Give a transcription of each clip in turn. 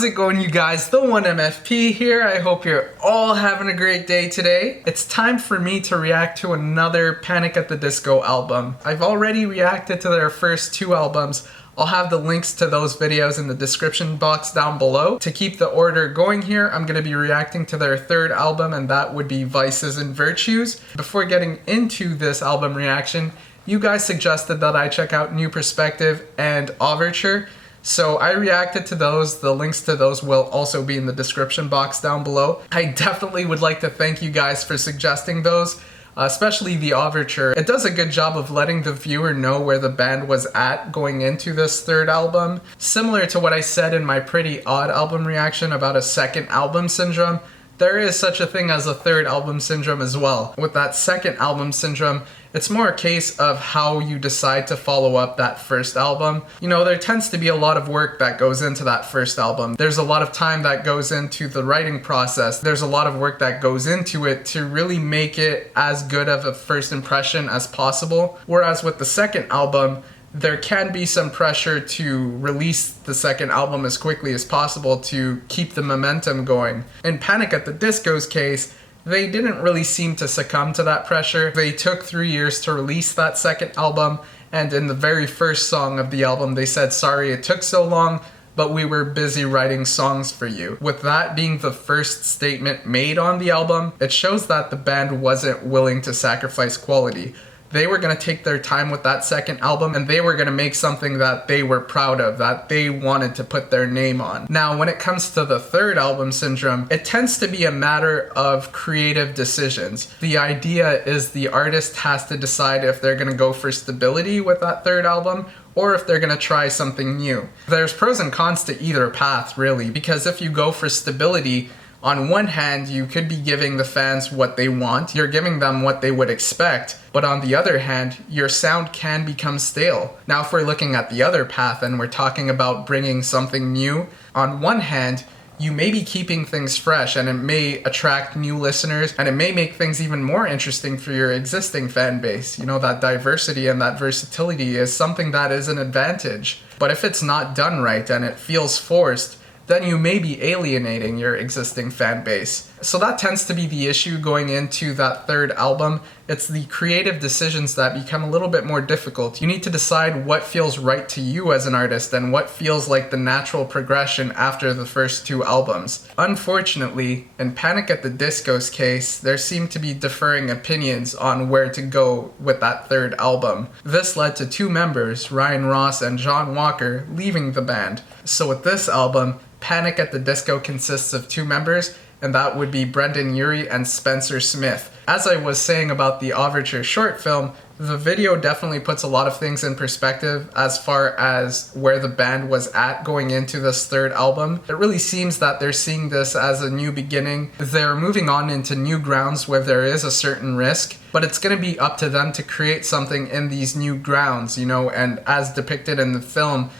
How's it going, you guys? The 1MFP here. I hope you're all having a great day today. It's time for me to react to another Panic at the Disco album. I've already reacted to their first two albums. I'll have the links to those videos in the description box down below. To keep the order going here, I'm going to be reacting to their third album, and that would be Vices and Virtues. Before getting into this album reaction, you guys suggested that I check out New Perspective and Overture. So I reacted to those. The links to those will also be in the description box down below. I definitely would like to thank you guys for suggesting those, especially the Overture. It does a good job of letting the viewer know where the band was at going into this third album. Similar to what I said in my Pretty Odd album reaction about a second album syndrome, there is such a thing as a third album syndrome as well. With that second album syndrome, it's more a case of how you decide to follow up that first album. You know, there tends to be a lot of work that goes into that first album. There's a lot of time that goes into the writing process. There's a lot of work that goes into it to really make it as good of a first impression as possible. Whereas with the second album, there can be some pressure to release the second album as quickly as possible to keep the momentum going. In Panic at the Disco's case, they didn't really seem to succumb to that pressure. They took 3 years to release that second album, and in the very first song of the album, they said, "Sorry it took so long, but we were busy writing songs for you." With that being the first statement made on the album, it shows that the band wasn't willing to sacrifice quality. They were going to take their time with that second album, and they were going to make something that they were proud of, that they wanted to put their name on. Now, when it comes to the third album syndrome, it tends to be a matter of creative decisions. The idea is the artist has to decide if they're going to go for stability with that third album, or if they're going to try something new. There's pros and cons to either path, really, because if you go for stability, on one hand, you could be giving the fans what they want, you're giving them what they would expect, but on the other hand, your sound can become stale. Now, if we're looking at the other path and we're talking about bringing something new, on one hand, you may be keeping things fresh and it may attract new listeners and it may make things even more interesting for your existing fan base. You know, that diversity and that versatility is something that is an advantage. But if it's not done right and it feels forced, then you may be alienating your existing fan base. So that tends to be the issue going into that third album. It's the creative decisions that become a little bit more difficult. You need to decide what feels right to you as an artist and what feels like the natural progression after the first two albums. Unfortunately, in Panic at the Disco's case, there seem to be differing opinions on where to go with that third album. This led to two members, Ryan Ross and John Walker, leaving the band. So with this album, Panic at the Disco consists of two members, and that would be Brendan Urie and Spencer Smith. As I was saying about the Overture short film, the video definitely puts a lot of things in perspective as far as where the band was at going into this third album. It really seems that they're seeing this as a new beginning. They're moving on into new grounds where there is a certain risk, but it's going to be up to them to create something in these new grounds, you know, and as depicted in the film,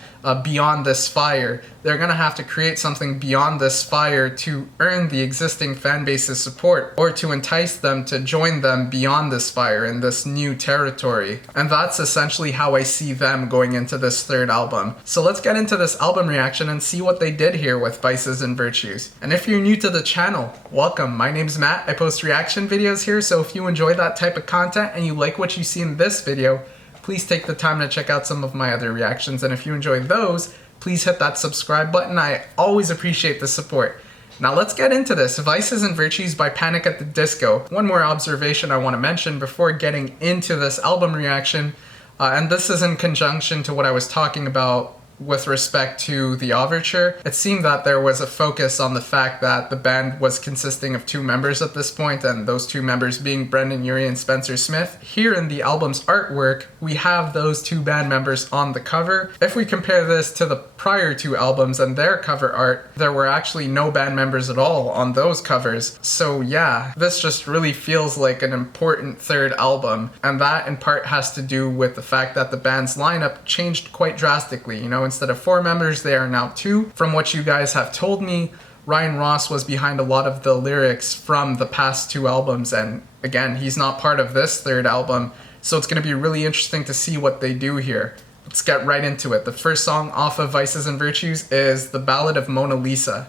beyond this fire. They're going to have to create something beyond this fire to earn the existing fan base's support or to entice them to join them beyond this fire in this new territory. And that's essentially how I see them going into this third album. So let's get into this album reaction and see what they did here with Vices and Virtues. And if you're new to the channel, welcome. My name's Matt. I post reaction videos here, so if you enjoy that type of content and you like what you see in this video, please take the time to check out some of my other reactions, and if you enjoy those, please hit that subscribe button. I always appreciate the support. Now let's get into this. Vices and Virtues by Panic at the Disco. One more observation I want to mention before getting into this album reaction, and this is in conjunction to what I was talking about with respect to the Overture. It seemed that there was a focus on the fact that the band was consisting of two members at this point, and those two members being Brendan Urie and Spencer Smith. Here in the album's artwork, we have those two band members on the cover. If we compare this to the prior two albums and their cover art, there were actually no band members at all on those covers. So yeah, this just really feels like an important third album, and that in part has to do with the fact that the band's lineup changed quite drastically. You know, instead of 4 members, they are now 2. From what you guys have told me, Ryan Ross was behind a lot of the lyrics from the past 2 albums, and again, he's not part of this third album, so it's going to be really interesting to see what they do here. let's get right into it. The first song off of Vices and Virtues is the Ballad of Mona Lisa.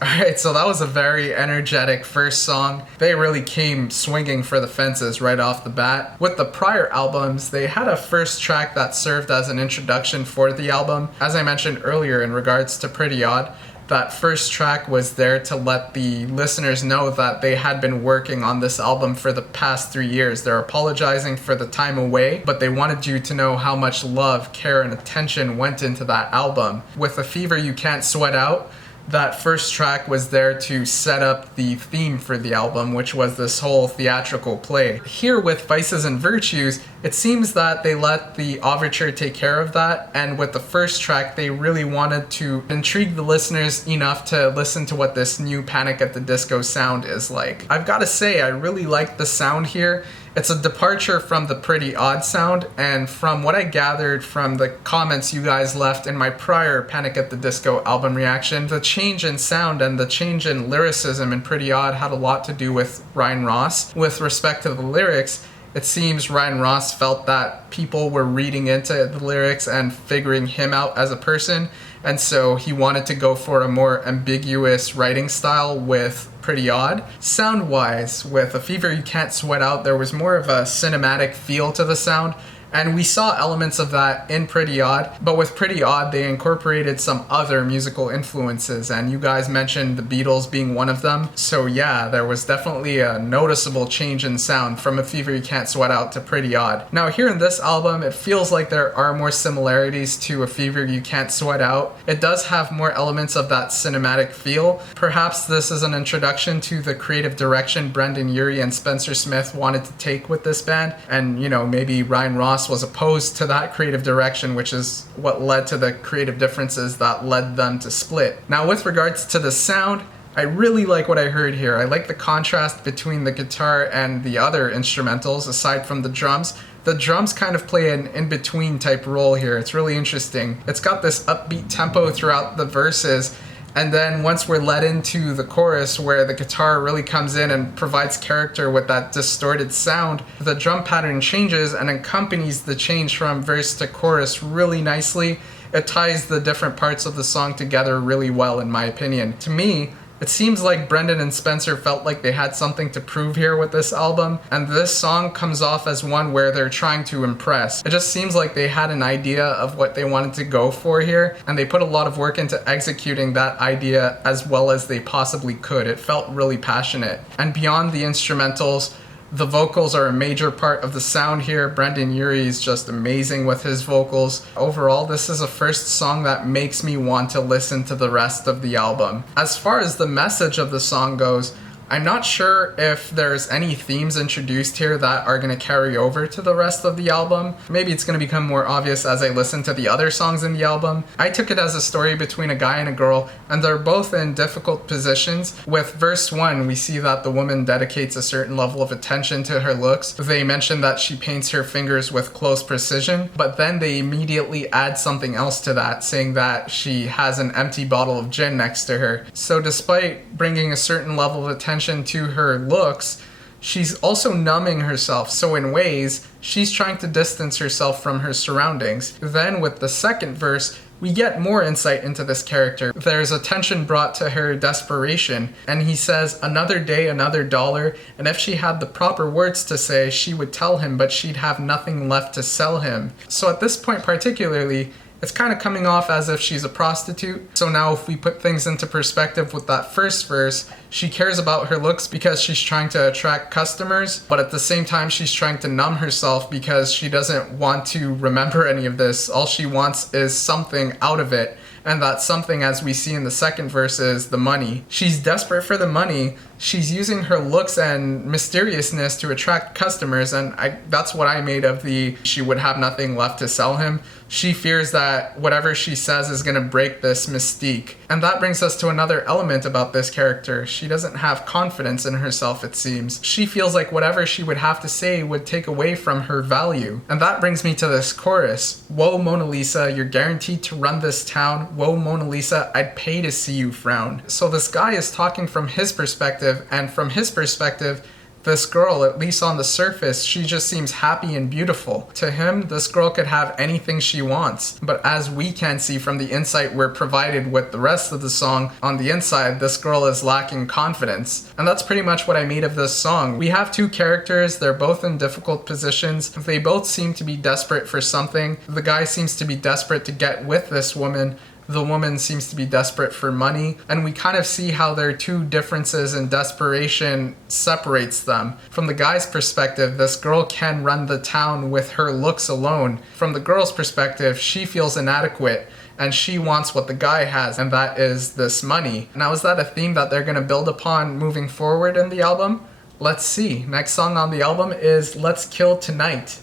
Alright, so that was a very energetic first song. They really came swinging for the fences right off the bat. With the prior albums, they had a first track that served as an introduction for the album. As I mentioned earlier in regards to Pretty Odd, that first track was there to let the listeners know that they had been working on this album for the past 3 years. They're apologizing for the time away, but they wanted you to know how much love, care, and attention went into that album. With A Fever You Can't Sweat Out, that first track was there to set up the theme for the album, which was this whole theatrical play. Here with Vices and Virtues, it seems that they let the overture take care of that, and with the first track, they really wanted to intrigue the listeners enough to listen to what this new Panic at the Disco sound is like. I've got to say, I really like the sound here. It's a departure from the Pretty Odd sound, and from what I gathered from the comments you guys left in my prior Panic at the Disco album reaction, the change in sound and the change in lyricism in Pretty Odd had a lot to do with Ryan Ross. With respect to the lyrics, it seems Ryan Ross felt that people were reading into the lyrics and figuring him out as a person, and so he wanted to go for a more ambiguous writing style with Pretty Odd. Sound-wise, with A Fever You Can't Sweat Out, there was more of a cinematic feel to the sound, and we saw elements of that in Pretty Odd, but with Pretty Odd they incorporated some other musical influences, and you guys mentioned the Beatles being one of them, so yeah, there was definitely a noticeable change in sound from A Fever You Can't Sweat Out to Pretty Odd. Now here in this album, it feels like there are more similarities to A Fever You Can't Sweat Out. It does have more elements of that cinematic feel. Perhaps this is an introduction to the creative direction Brendan Urie and Spencer Smith wanted to take with this band, and maybe Ryan Ross was opposed to that creative direction, which is what led to the creative differences that led them to split. Now with regards to the sound, I really like what I heard here. I like the contrast between the guitar and the other instrumentals aside from the drums. The drums kind of play an in-between type role here. It's really interesting. It's got this upbeat tempo throughout the verses, and then once we're led into the chorus where the guitar really comes in and provides character with that distorted sound, the drum pattern changes and accompanies the change from verse to chorus really nicely. It ties the different parts of the song together really well, in my opinion. To me, It seems like Brendan and Spencer felt like they had something to prove here with this album, and this song comes off as one where they're trying to impress. It just seems like they had an idea of what they wanted to go for here, and they put a lot of work into executing that idea as well as they possibly could. It felt really passionate. And beyond the instrumentals, the vocals are a major part of the sound here. Brendan Urie is just amazing with his vocals. Overall, this is a first song that makes me want to listen to the rest of the album. As far as the message of the song goes, I'm not sure if there's any themes introduced here that are going to carry over to the rest of the album. Maybe it's going to become more obvious as I listen to the other songs in the album. I took it as a story between a guy and a girl, and they're both in difficult positions. With verse 1, we see that the woman dedicates a certain level of attention to her looks. They mention that she paints her fingers with close precision, but then they immediately add something else to that, saying that she has an empty bottle of gin next to her. So despite bringing a certain level of attention to her looks, she's also numbing herself. So in ways, she's trying to distance herself from her surroundings. Then with the second verse, we get more insight into this character. There's attention brought to her desperation, and he says, "Another day, another dollar," and if she had the proper words to say, she would tell him, but she'd have nothing left to sell him. So at this point particularly, it's kind of coming off as if she's a prostitute. So now if we put things into perspective with that first verse, she cares about her looks because she's trying to attract customers, but at the same time she's trying to numb herself because she doesn't want to remember any of this. All she wants is something out of it, and that something, as we see in the second verse, is the money. She's desperate for the money. She's using her looks and mysteriousness to attract customers, and that's what I made of the she would have nothing left to sell him. She fears that whatever she says is going to break this mystique. And that brings us to another element about this character. She doesn't have confidence in herself, it seems. She feels like whatever she would have to say would take away from her value. And that brings me to this chorus. "Whoa, Mona Lisa, you're guaranteed to run this town. Whoa, Mona Lisa, I'd pay to see you frown." So this guy is talking from his perspective, and from his perspective, this girl, at least on the surface, she just seems happy and beautiful. To him, this girl could have anything she wants. But as we can see from the insight we're provided with the rest of the song, on the inside, this girl is lacking confidence. And that's pretty much what I made of this song. We have two characters, they're both in difficult positions. They both seem to be desperate for something. The guy seems to be desperate to get with this woman. The woman seems to be desperate for money, and we kind of see how their two differences in desperation separates them. From the guy's perspective, this girl can run the town with her looks alone. From the girl's perspective, she feels inadequate, and she wants what the guy has, and that is this money. Now, is that a theme that they're going to build upon moving forward in the album? Let's see. Next song on the album is Let's Kill Tonight.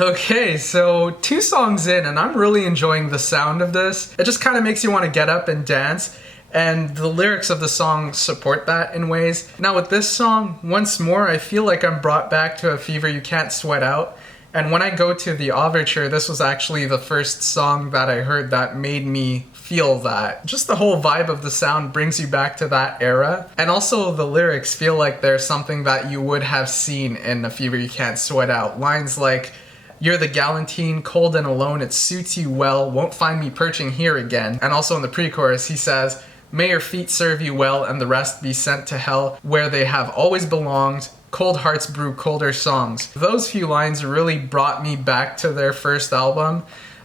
Okay, so 2 songs in, and I'm really enjoying the sound of this. It just kind of makes you want to get up and dance, and the lyrics of the song support that in ways. Now with this song, once more, I feel like I'm brought back to a fever you can't sweat out. And when I go to the overture, this was actually the first song that I heard that made me feel that. Just the whole vibe of the sound brings you back to that era. And also the lyrics feel like they're something that you would have seen in A Fever You Can't Sweat Out. Lines like, "You're the galantine, cold and alone, it suits you well, won't find me perching here again." And also in the pre-chorus, he says, "May your feet serve you well and the rest be sent to hell, where they have always belonged. Cold hearts brew colder songs." Those few lines really brought me back to their first album.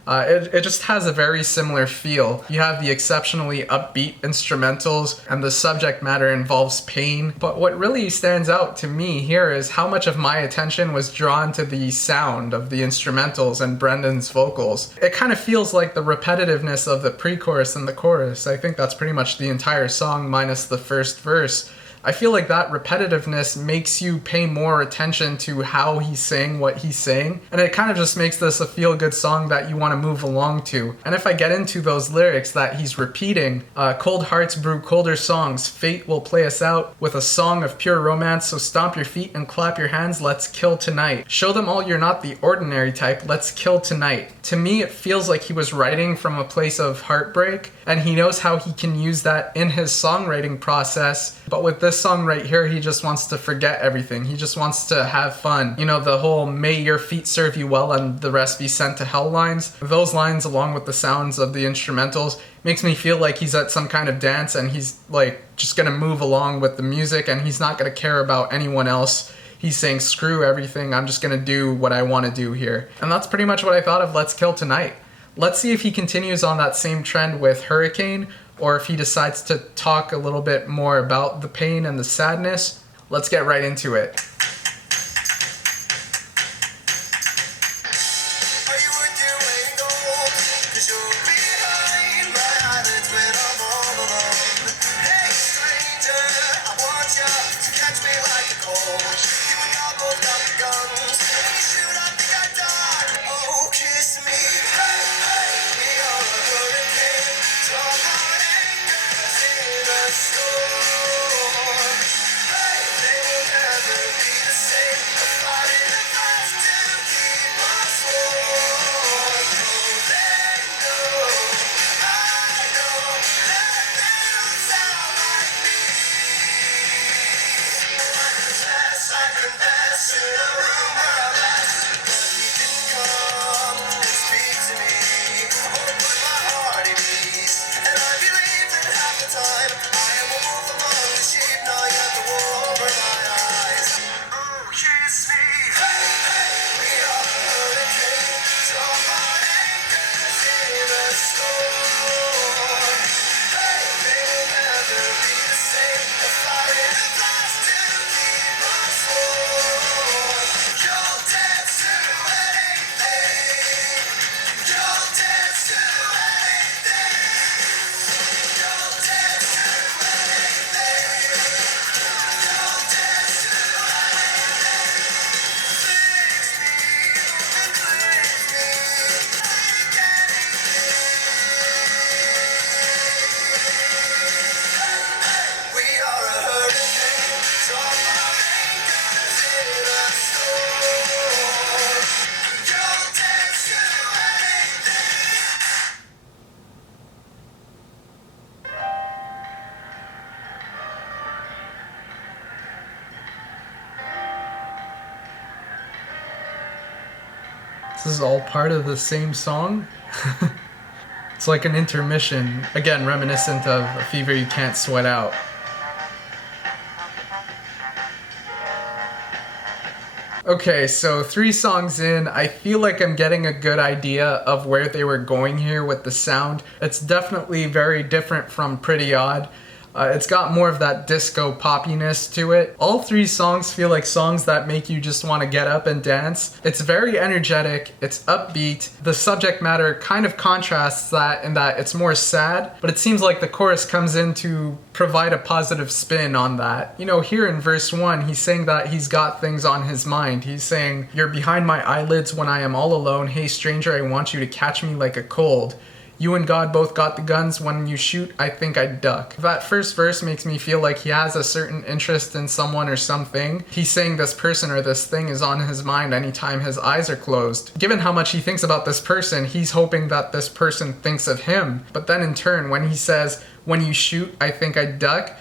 It just has a very similar feel. You have the exceptionally upbeat instrumentals, and the subject matter involves pain. But what really stands out to me here is how much of my attention was drawn to the sound of the instrumentals and Brendan's vocals. It kind of feels like the repetitiveness of the pre-chorus and the chorus. I think that's pretty much the entire song minus the first verse. I feel like that repetitiveness makes you pay more attention to how he's saying what he's saying, and it kind of just makes this a feel-good song that you want to move along to. And if I get into those lyrics that he's repeating, "Cold hearts brew colder songs, fate will play us out with a song of pure romance, so stomp your feet and clap your hands, let's kill tonight. Show them all you're not the ordinary type, let's kill tonight." To me, it feels like he was writing from a place of heartbreak, and he knows how he can use that in his songwriting process. But with this song right here, he just wants to forget everything. He just wants to have fun. You know, the whole "may your feet serve you well and the rest be sent to hell" lines. Those lines, along with the sounds of the instrumentals, makes me feel like he's at some kind of dance and he's like just gonna move along with the music, and he's not gonna care about anyone else. He's saying, screw everything, I'm just gonna do what I wanna do here. And that's pretty much what I thought of Let's Kill Tonight. Let's see if he continues on that same trend with Hurricane, or if he decides to talk a little bit more about the pain and the sadness. Let's get right into it. This is all part of the same song. It's like an intermission, again reminiscent of A Fever You Can't Sweat Out. Okay, so 3 songs in, I feel like I'm getting a good idea of where they were going here with the sound. It's definitely very different from Pretty Odd. It's got more of that disco poppiness to it. All three songs feel like songs that make you just want to get up and dance. It's very energetic, it's upbeat. The subject matter kind of contrasts that in that it's more sad, but it seems like the chorus comes in to provide a positive spin on that. You know, here in verse 1, he's saying that he's got things on his mind. He's saying, "You're behind my eyelids when I am all alone. Hey stranger, I want you to catch me like a cold. You and God both got the guns. When you shoot, I think I'd duck." That first verse makes me feel like he has a certain interest in someone or something. He's saying this person or this thing is on his mind anytime his eyes are closed. Given how much he thinks about this person, he's hoping that this person thinks of him. But then in turn, when he says, "When you shoot, I think I'd duck,"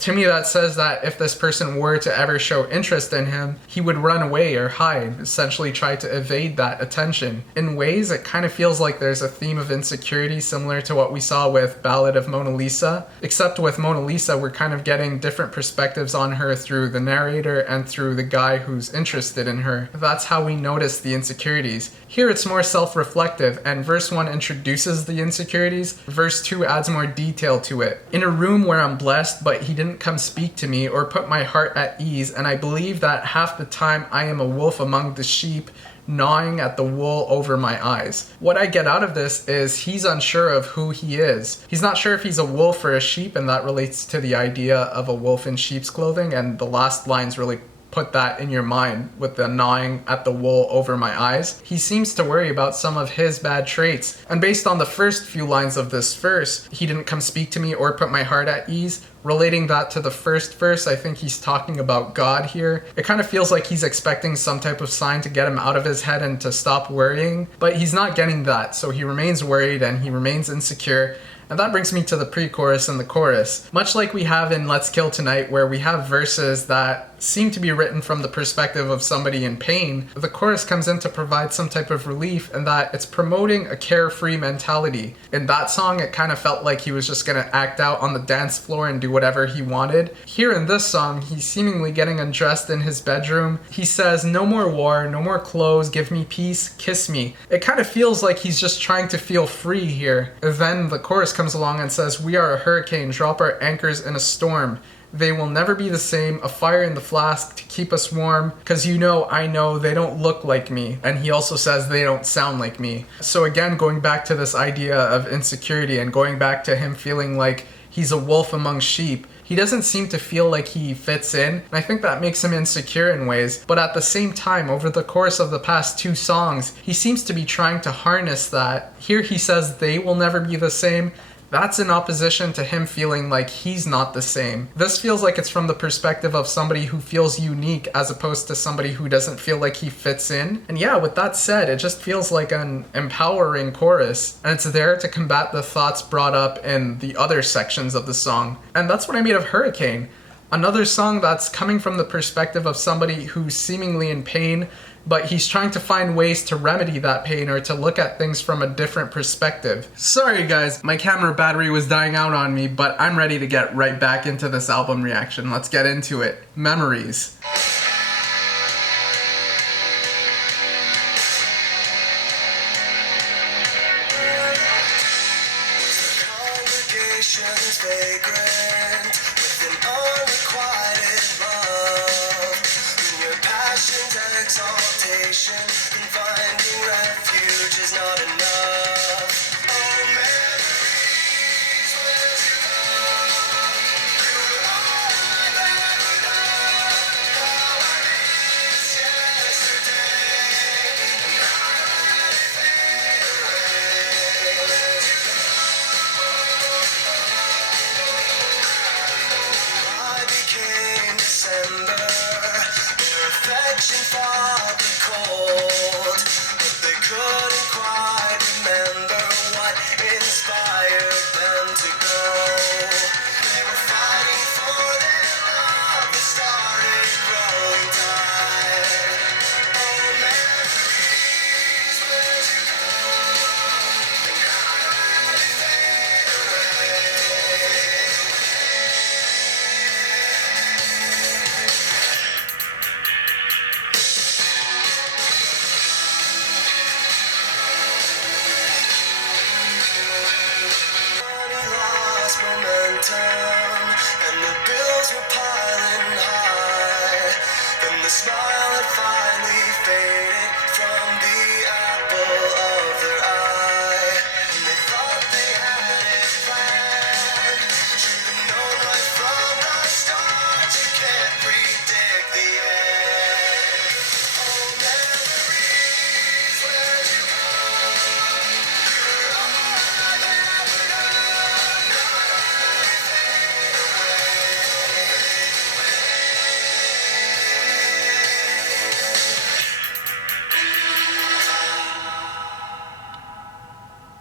to me that says that if this person were to ever show interest in him, he would run away or hide, essentially try to evade that attention. In ways, it kind of feels like there's a theme of insecurity similar to what we saw with Ballad of Mona Lisa, except with Mona Lisa we're kind of getting different perspectives on her through the narrator and through the guy who's interested in her. That's how we notice the insecurities. Here it's more self-reflective, and verse 1 introduces the insecurities, verse 2 adds more detail to it. "In a room where I'm blessed, but he didn't come speak to me or put my heart at ease, and I believe that half the time I am a wolf among the sheep, gnawing at the wool over my eyes." What I get out of this is he's unsure of who he is. He's not sure if he's a wolf or a sheep, and that relates to the idea of a wolf in sheep's clothing, and the last lines really put that in your mind with the gnawing at the wool over my eyes. He seems to worry about some of his bad traits. And based on the first few lines of this verse, "He didn't come speak to me or put my heart at ease," relating that to the first verse, I think he's talking about God here. It kind of feels like he's expecting some type of sign to get him out of his head and to stop worrying, but he's not getting that, so he remains worried and he remains insecure. And that brings me to the pre-chorus and the chorus. Much like we have in Let's Kill Tonight, where we have verses that seem to be written from the perspective of somebody in pain, the chorus comes in to provide some type of relief, and that it's promoting a carefree mentality. In that song, it kind of felt like he was just gonna act out on the dance floor and do whatever he wanted. Here in this song, he's seemingly getting undressed in his bedroom. He says, "No more war, no more clothes, give me peace, kiss me." It kind of feels like he's just trying to feel free here. Then the chorus comes along and says, "We are a hurricane, drop our anchors in a storm. They will never be the same, a fire in the flask to keep us warm, 'cause you know, I know, they don't look like me." And he also says they don't sound like me. So again, going back to this idea of insecurity and going back to him feeling like he's a wolf among sheep, he doesn't seem to feel like he fits in, and I think that makes him insecure in ways. But at the same time, over the course of the past two songs, he seems to be trying to harness that. Here he says they will never be the same. That's in opposition to him feeling like he's not the same. This feels like it's from the perspective of somebody who feels unique as opposed to somebody who doesn't feel like he fits in. And yeah, with that said, it just feels like an empowering chorus, and it's there to combat the thoughts brought up in the other sections of the song. And that's what I made of Hurricane. Another song that's coming from the perspective of somebody who's seemingly in pain, but he's trying to find ways to remedy that pain or to look at things from a different perspective. Sorry guys, my camera battery was dying out on me, but I'm ready to get right back into this album reaction. Let's get into it. Memories.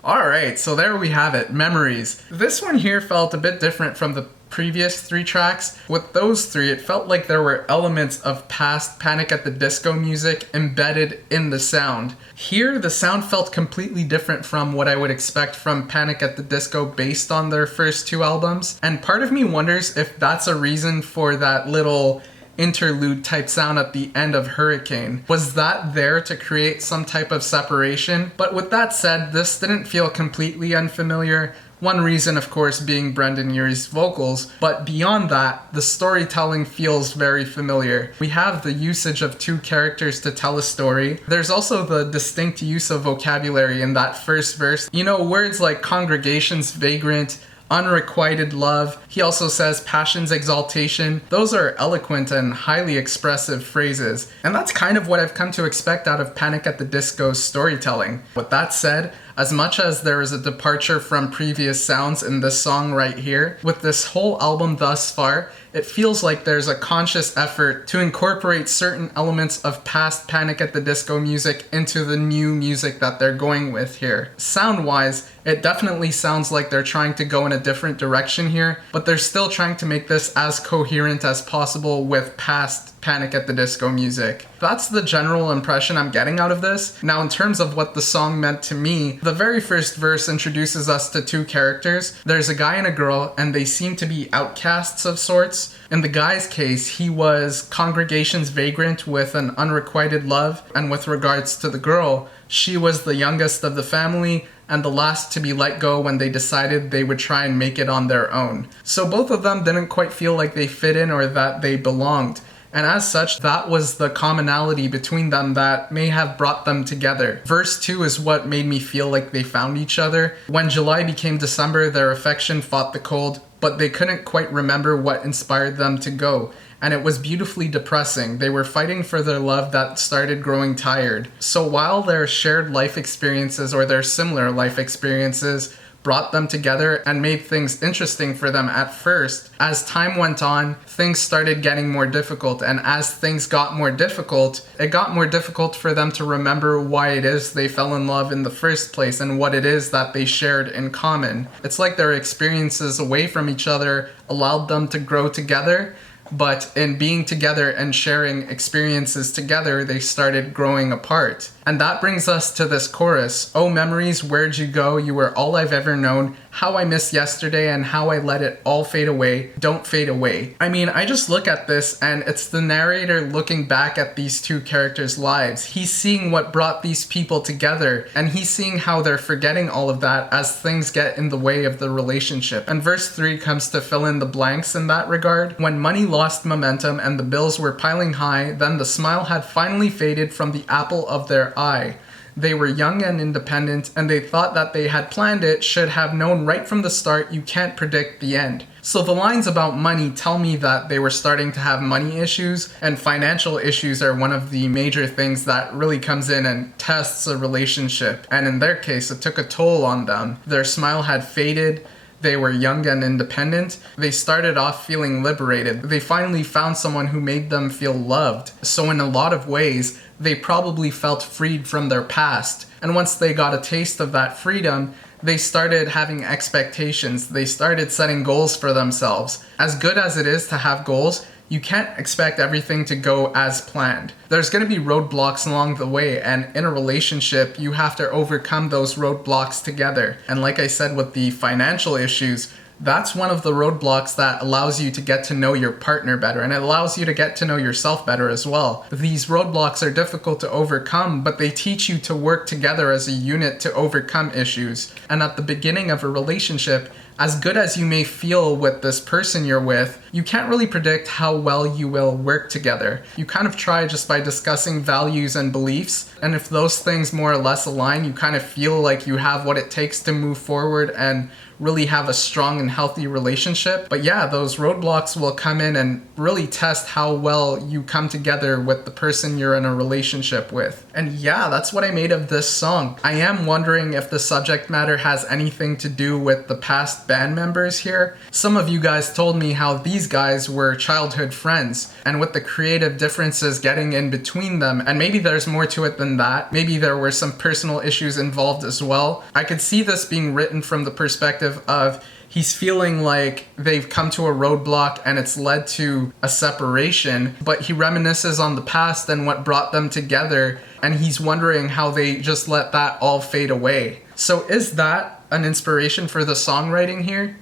Alright, so there we have it, Memories. This one here felt a bit different from the previous 3 tracks. With those 3, it felt like there were elements of past Panic at the Disco music embedded in the sound. Here, the sound felt completely different from what I would expect from Panic at the Disco based on their first 2 albums, and part of me wonders if that's a reason for that little interlude type sound at the end of Hurricane. Was that there to create some type of separation? But with that said, this didn't feel completely unfamiliar. One reason, of course, being Brendan Urie's vocals, but beyond that, the storytelling feels very familiar. We have the usage of 2 characters to tell a story. There's also the distinct use of vocabulary in that first verse. You know, words like congregations, vagrant, unrequited love. He also says passion's exaltation. Those are eloquent and highly expressive phrases. And that's kind of what I've come to expect out of Panic at the Disco's storytelling. With that said, as much as there is a departure from previous sounds in this song right here, with this whole album thus far, it feels like there's a conscious effort to incorporate certain elements of past Panic at the Disco music into the new music that they're going with here. Sound-wise, it definitely sounds like they're trying to go in a different direction here, but they're still trying to make this as coherent as possible with past Panic at the Disco music. That's the general impression I'm getting out of this. Now, in terms of what the song meant to me, the very first verse introduces us to 2 characters. There's a guy and a girl, and they seem to be outcasts of sorts. In the guy's case, he was congregation's vagrant with an unrequited love, and with regards to the girl, she was the youngest of the family and the last to be let go when they decided they would try and make it on their own. So both of them didn't quite feel like they fit in or that they belonged. And as such, that was the commonality between them that may have brought them together. Verse 2 is what made me feel like they found each other. When July became December, their affection fought the cold, but they couldn't quite remember what inspired them to go. And it was beautifully depressing. They were fighting for their love that started growing tired. So while their shared life experiences or their similar life experiences brought them together and made things interesting for them at first, as time went on, things started getting more difficult, and as things got more difficult, it got more difficult for them to remember why it is they fell in love in the first place and what it is that they shared in common. It's like their experiences away from each other allowed them to grow together, but in being together and sharing experiences together, they started growing apart. And that brings us to this chorus. Oh memories, where'd you go? You were all I've ever known. How I miss yesterday and how I let it all fade away. Don't fade away. I mean, I just look at this and it's the narrator looking back at these 2 characters' lives. He's seeing what brought these people together, and he's seeing how they're forgetting all of that as things get in the way of the relationship. And verse 3 comes to fill in the blanks in that regard. When money lost momentum and the bills were piling high, then the smile had finally faded from the apple of their eye. They were young and independent, and they thought that they had planned it, should have known right from the start you can't predict the end. So the lines about money tell me that they were starting to have money issues, and financial issues are one of the major things that really comes in and tests a relationship. And in their case, it took a toll on them. Their smile had faded. They were young and independent. They started off feeling liberated. They finally found someone who made them feel loved. So in a lot of ways, they probably felt freed from their past. And once they got a taste of that freedom, they started having expectations. They started setting goals for themselves. As good as it is to have goals, you can't expect everything to go as planned. There's going to be roadblocks along the way, and in a relationship, you have to overcome those roadblocks together. And like I said with the financial issues, that's one of the roadblocks that allows you to get to know your partner better, and it allows you to get to know yourself better as well. These roadblocks are difficult to overcome, but they teach you to work together as a unit to overcome issues. And at the beginning of a relationship, as good as you may feel with this person you're with, you can't really predict how well you will work together. You kind of try just by discussing values and beliefs, and if those things more or less align, you kind of feel like you have what it takes to move forward and really have a strong and healthy relationship. But yeah, those roadblocks will come in and really test how well you come together with the person you're in a relationship with. And yeah, that's what I made of this song. I am wondering if the subject matter has anything to do with the past band members here. Some of you guys told me how these guys were childhood friends, and with the creative differences getting in between them, and maybe there's more to it than that. Maybe there were some personal issues involved as well. I could see this being written from the perspective of he's feeling like they've come to a roadblock and it's led to a separation, but he reminisces on the past and what brought them together, and he's wondering how they just let that all fade away. So is that an inspiration for the songwriting here?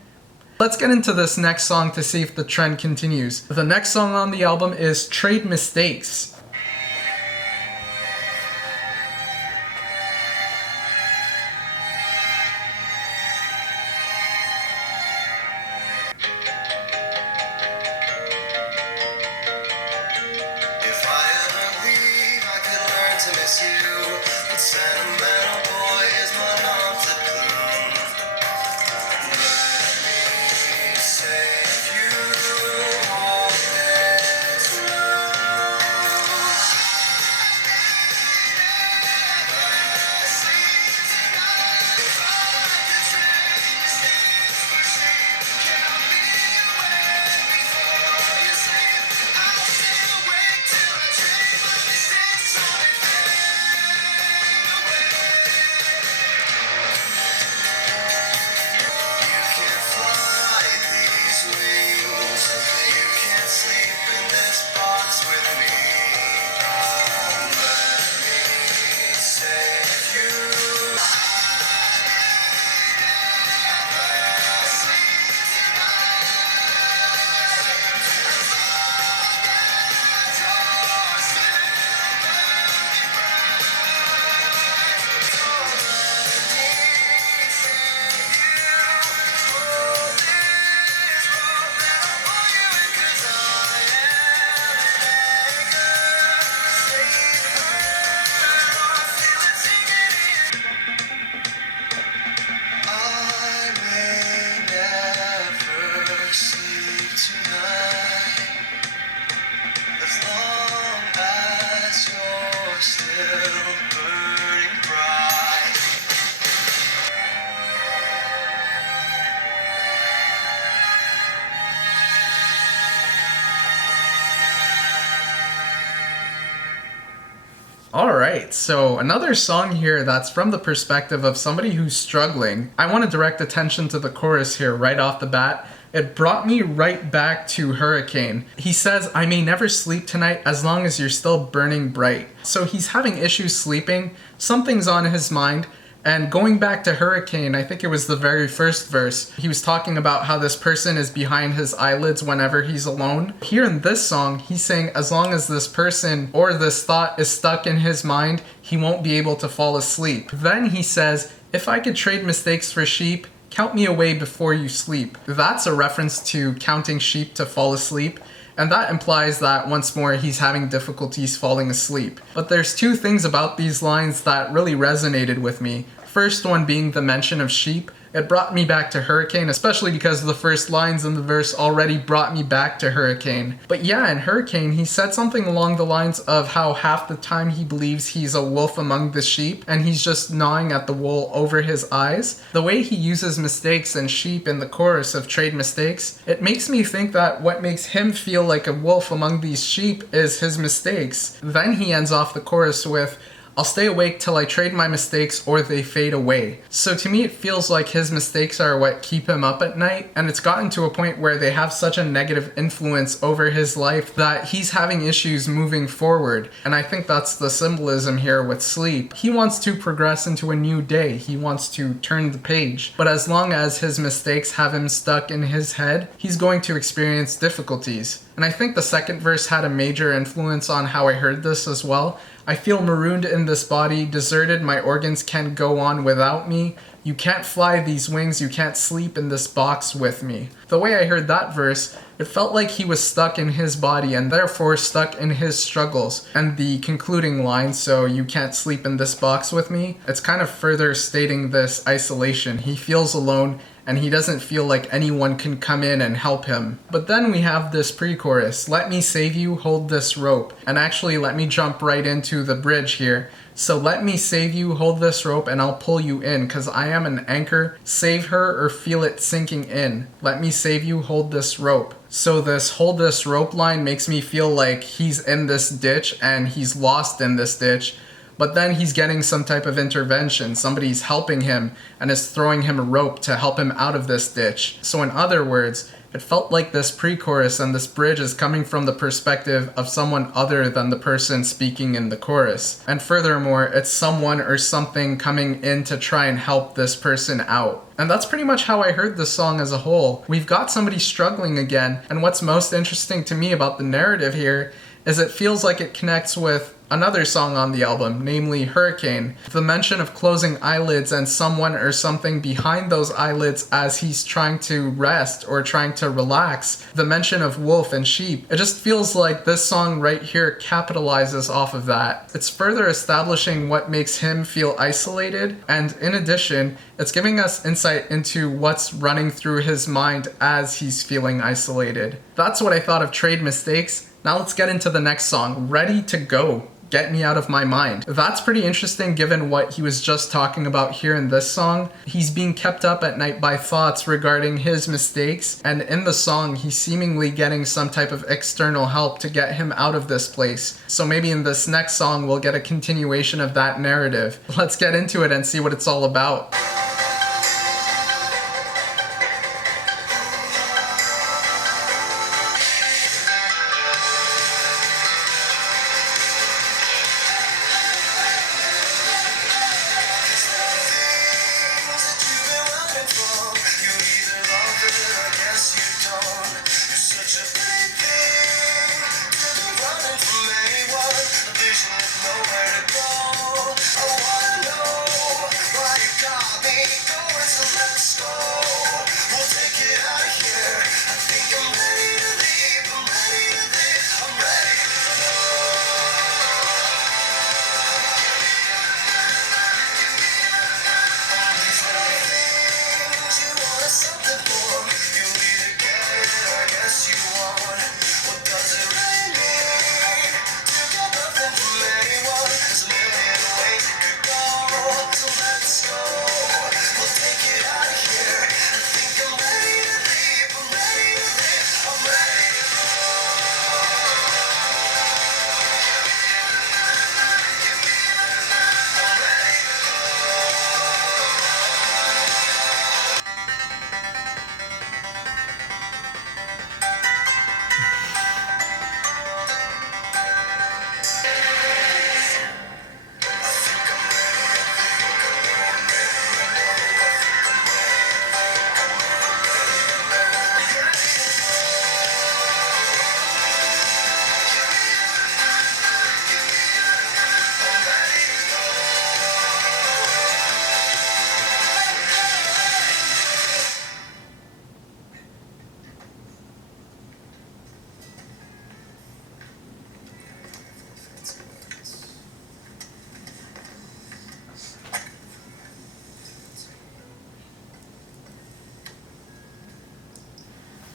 Let's get into this next song to see if the trend continues. The next song on the album is Trade Mistakes. Alright, so another song here that's from the perspective of somebody who's struggling. I want to direct attention to the chorus here right off the bat. It brought me right back to Hurricane. He says, "I may never sleep tonight as long as you're still burning bright." So he's having issues sleeping, something's on his mind. And going back to Hurricane, I think it was the very first verse, he was talking about how this person is behind his eyelids whenever he's alone. Here in this song, he's saying as long as this person or this thought is stuck in his mind, he won't be able to fall asleep. Then he says, "If I could trade mistakes for sheep, count me away before you sleep." That's a reference to counting sheep to fall asleep. And that implies that once more he's having difficulties falling asleep. But there's two things about these lines that really resonated with me. First one being the mention of sheep. It brought me back to Hurricane, especially because the first lines in the verse already brought me back to Hurricane. But yeah, in Hurricane, he said something along the lines of how half the time he believes he's a wolf among the sheep, and he's just gnawing at the wool over his eyes. The way he uses mistakes and sheep in the chorus of Trade Mistakes, it makes me think that what makes him feel like a wolf among these sheep is his mistakes. Then he ends off the chorus with, "I'll stay awake till I trade my mistakes or they fade away." So to me, it feels like his mistakes are what keep him up at night, and it's gotten to a point where they have such a negative influence over his life that he's having issues moving forward. And I think that's the symbolism here with sleep. He wants to progress into a new day. He wants to turn the page. But as long as his mistakes have him stuck in his head, he's going to experience difficulties. And I think the second verse had a major influence on how I heard this as well. "I feel marooned in this body, deserted, my organs can go on without me. You can't fly these wings, you can't sleep in this box with me. The way I heard that verse, it felt like he was stuck in his body and therefore stuck in his struggles. And the concluding line, so you can't sleep in this box with me, it's kind of further stating this isolation. He feels alone and he doesn't feel like anyone can come in and help him. But then we have this pre-chorus, let me save you, hold this rope. And actually let me jump right into the bridge here. So let me save you, hold this rope, and I'll pull you in, cause I am an anchor. Save her or feel it sinking in. Let me save you, hold this rope. So this hold this rope line makes me feel like he's in this ditch and he's lost in this ditch. But then he's getting some type of intervention. Somebody's helping him and is throwing him a rope to help him out of this ditch. So in other words, it felt like this pre-chorus and this bridge is coming from the perspective of someone other than the person speaking in the chorus. And furthermore, it's someone or something coming in to try and help this person out. And that's pretty much how I heard the song as a whole. We've got somebody struggling again, and what's most interesting to me about the narrative here is it feels like it connects with another song on the album, namely Hurricane. The mention of closing eyelids and someone or something behind those eyelids as he's trying to rest or trying to relax. The mention of wolf and sheep. It just feels like this song right here capitalizes off of that. It's further establishing what makes him feel isolated, and in addition, it's giving us insight into what's running through his mind as he's feeling isolated. That's what I thought of Trade Mistakes. Now let's get into the next song, Ready to Go. Get Me Out of My Mind. That's pretty interesting given what he was just talking about here in this song. He's being kept up at night by thoughts regarding his mistakes, and in the song he's seemingly getting some type of external help to get him out of this place. So maybe in this next song we'll get a continuation of that narrative. Let's get into it and see what it's all about.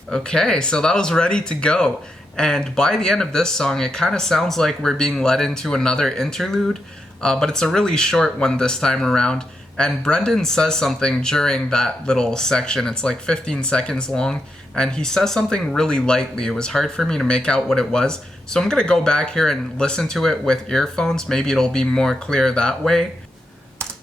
Okay, so that was Ready to Go. And by the end of this song, it kind of sounds like we're being led into another interlude, but it's a really short one this time around. And Brendan says something during that little section. It's like 15 seconds long, and he says something really lightly. It was hard for me to make out what it was. So I'm going to go back here and listen to it with earphones. Maybe it'll be more clear that way. It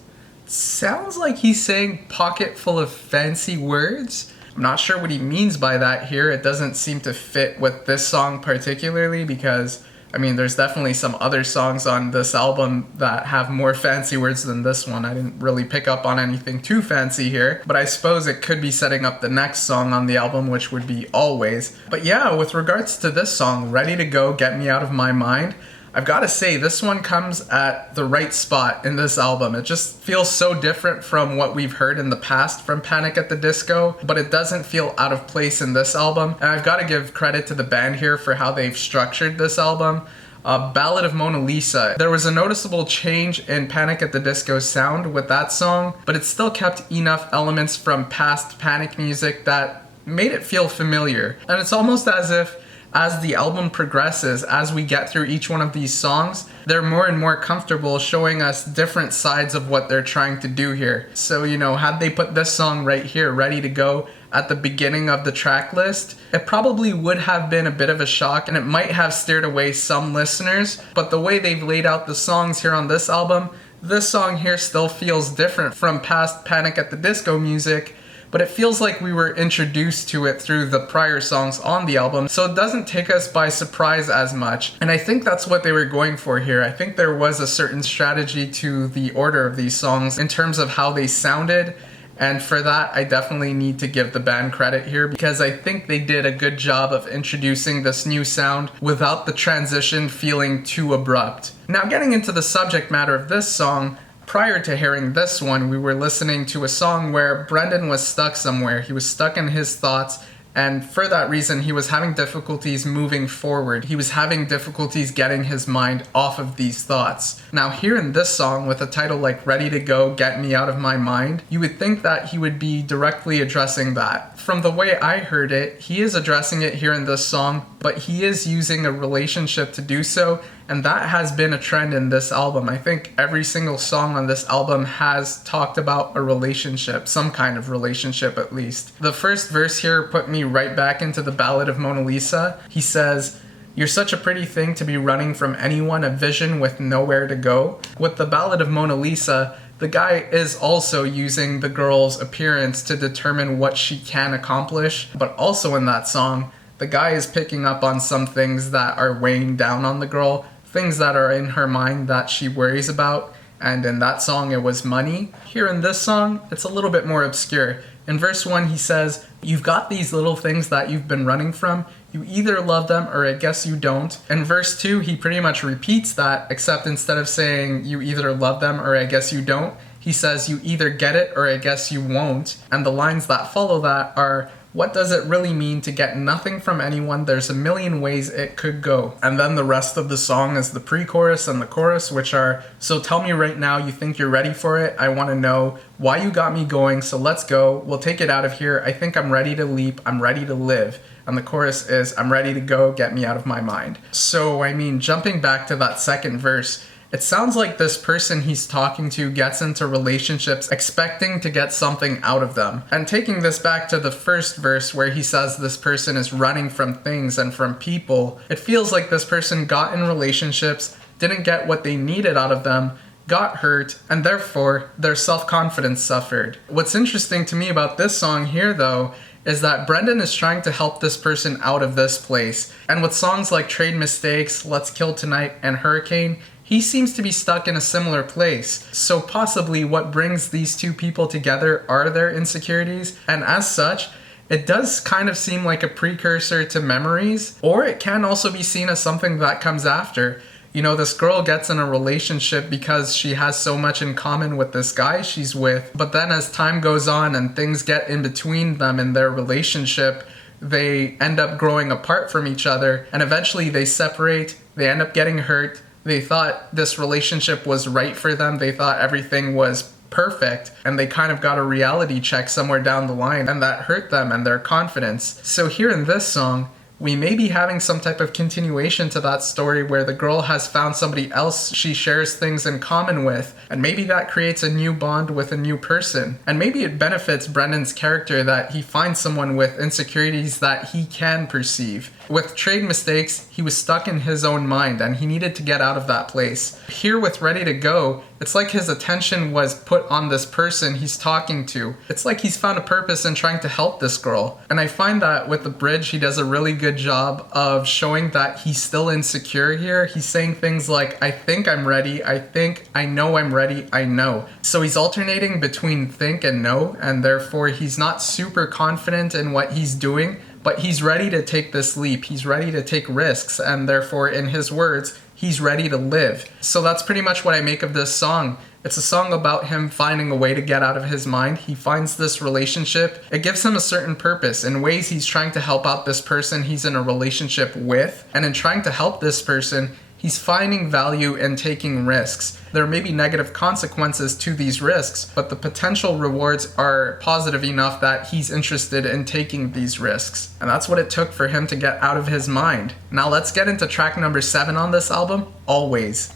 sounds like he's saying pocket full of fancy words. I'm not sure what he means by that here. It doesn't seem to fit with this song particularly because, I mean, there's definitely some other songs on this album that have more fancy words than this one. I didn't really pick up on anything too fancy here, but I suppose it could be setting up the next song on the album, which would be Always. But yeah, with regards to this song, Ready to Go, Get Me Out of My Mind, I've got to say, this one comes at the right spot in this album. It just feels so different from what we've heard in the past from Panic at the Disco, but it doesn't feel out of place in this album. And I've got to give credit to the band here for how they've structured this album. Ballad of Mona Lisa. There was a noticeable change in Panic at the Disco's sound with that song, but it still kept enough elements from past Panic music that made it feel familiar. And it's almost as if as the album progresses, as we get through each one of these songs, they're more and more comfortable showing us different sides of what they're trying to do here. So, had they put this song right here, Ready to Go, at the beginning of the track list, it probably would have been a bit of a shock and it might have steered away some listeners. But the way they've laid out the songs here on this album, this song here still feels different from past Panic at the Disco music, but it feels like we were introduced to it through the prior songs on the album, so it doesn't take us by surprise as much. And I think that's what they were going for here. I think there was a certain strategy to the order of these songs in terms of how they sounded, and for that I definitely need to give the band credit here, because I think they did a good job of introducing this new sound without the transition feeling too abrupt. Now, getting into the subject matter of this song, prior to hearing this one, we were listening to a song where Brendan was stuck somewhere. He was stuck in his thoughts, and for that reason, he was having difficulties moving forward. He was having difficulties getting his mind off of these thoughts. Now, here in this song, with a title like Ready to Go, Get Me Out of My Mind, you would think that he would be directly addressing that. From the way I heard it, he is addressing it here in this song, but he is using a relationship to do so, and that has been a trend in this album. I think every single song on this album has talked about a relationship, some kind of relationship at least. The first verse here put me right back into the Ballad of Mona Lisa. He says, "You're such a pretty thing to be running from anyone, a vision with nowhere to go." With the Ballad of Mona Lisa, the guy is also using the girl's appearance to determine what she can accomplish, but also in that song, the guy is picking up on some things that are weighing down on the girl, things that are in her mind that she worries about, and in that song it was money. Here in this song, it's a little bit more obscure. In verse 1 he says, "You've got these little things that you've been running from. You either love them or I guess you don't." In verse 2 he pretty much repeats that, except instead of saying you either love them or I guess you don't, he says you either get it or I guess you won't. And the lines that follow that are, "What does it really mean to get nothing from anyone? There's a million ways it could go." And then the rest of the song is the pre-chorus and the chorus, which are, "So tell me right now you think you're ready for it. I want to know why you got me going, so let's go. We'll take it out of here. I think I'm ready to leap. I'm ready to live." And the chorus is, "I'm ready to go. Get me out of my mind." So, jumping back to that second verse, it sounds like this person he's talking to gets into relationships expecting to get something out of them. And taking this back to the first verse where he says this person is running from things and from people, it feels like this person got in relationships, didn't get what they needed out of them, got hurt, and therefore their self-confidence suffered. What's interesting to me about this song here, though, is that Brendan is trying to help this person out of this place. And with songs like Trade Mistakes, Let's Kill Tonight, and Hurricane, he seems to be stuck in a similar place. So possibly what brings these two people together are their insecurities, and as such, it does kind of seem like a precursor to Memories, or it can also be seen as something that comes after. This girl gets in a relationship because she has so much in common with this guy she's with, but then as time goes on and things get in between them in their relationship, they end up growing apart from each other, and eventually they separate, they end up getting hurt. They thought this relationship was right for them, they thought everything was perfect, and they kind of got a reality check somewhere down the line, and that hurt them and their confidence. So here in this song, we may be having some type of continuation to that story where the girl has found somebody else she shares things in common with, and maybe that creates a new bond with a new person. And maybe it benefits Brendan's character that he finds someone with insecurities that he can perceive. With Trade Mistakes, he was stuck in his own mind and he needed to get out of that place. Here with Ready to Go, it's like his attention was put on this person he's talking to. It's like he's found a purpose in trying to help this girl. And I find that with the bridge, he does a really good job of showing that he's still insecure here. He's saying things like, "I think I'm ready, I think, I know I'm ready, I know." So he's alternating between think and know, and therefore he's not super confident in what he's doing, but he's ready to take this leap. He's ready to take risks, and therefore, in his words, he's ready to live. So that's pretty much what I make of this song. It's a song about him finding a way to get out of his mind. He finds this relationship. It gives him a certain purpose. In ways, he's trying to help out this person he's in a relationship with. And in trying to help this person, he's finding value in taking risks. There may be negative consequences to these risks, but the potential rewards are positive enough that he's interested in taking these risks. And that's what it took for him to get out of his mind. Now let's get into track number 7 on this album, Always.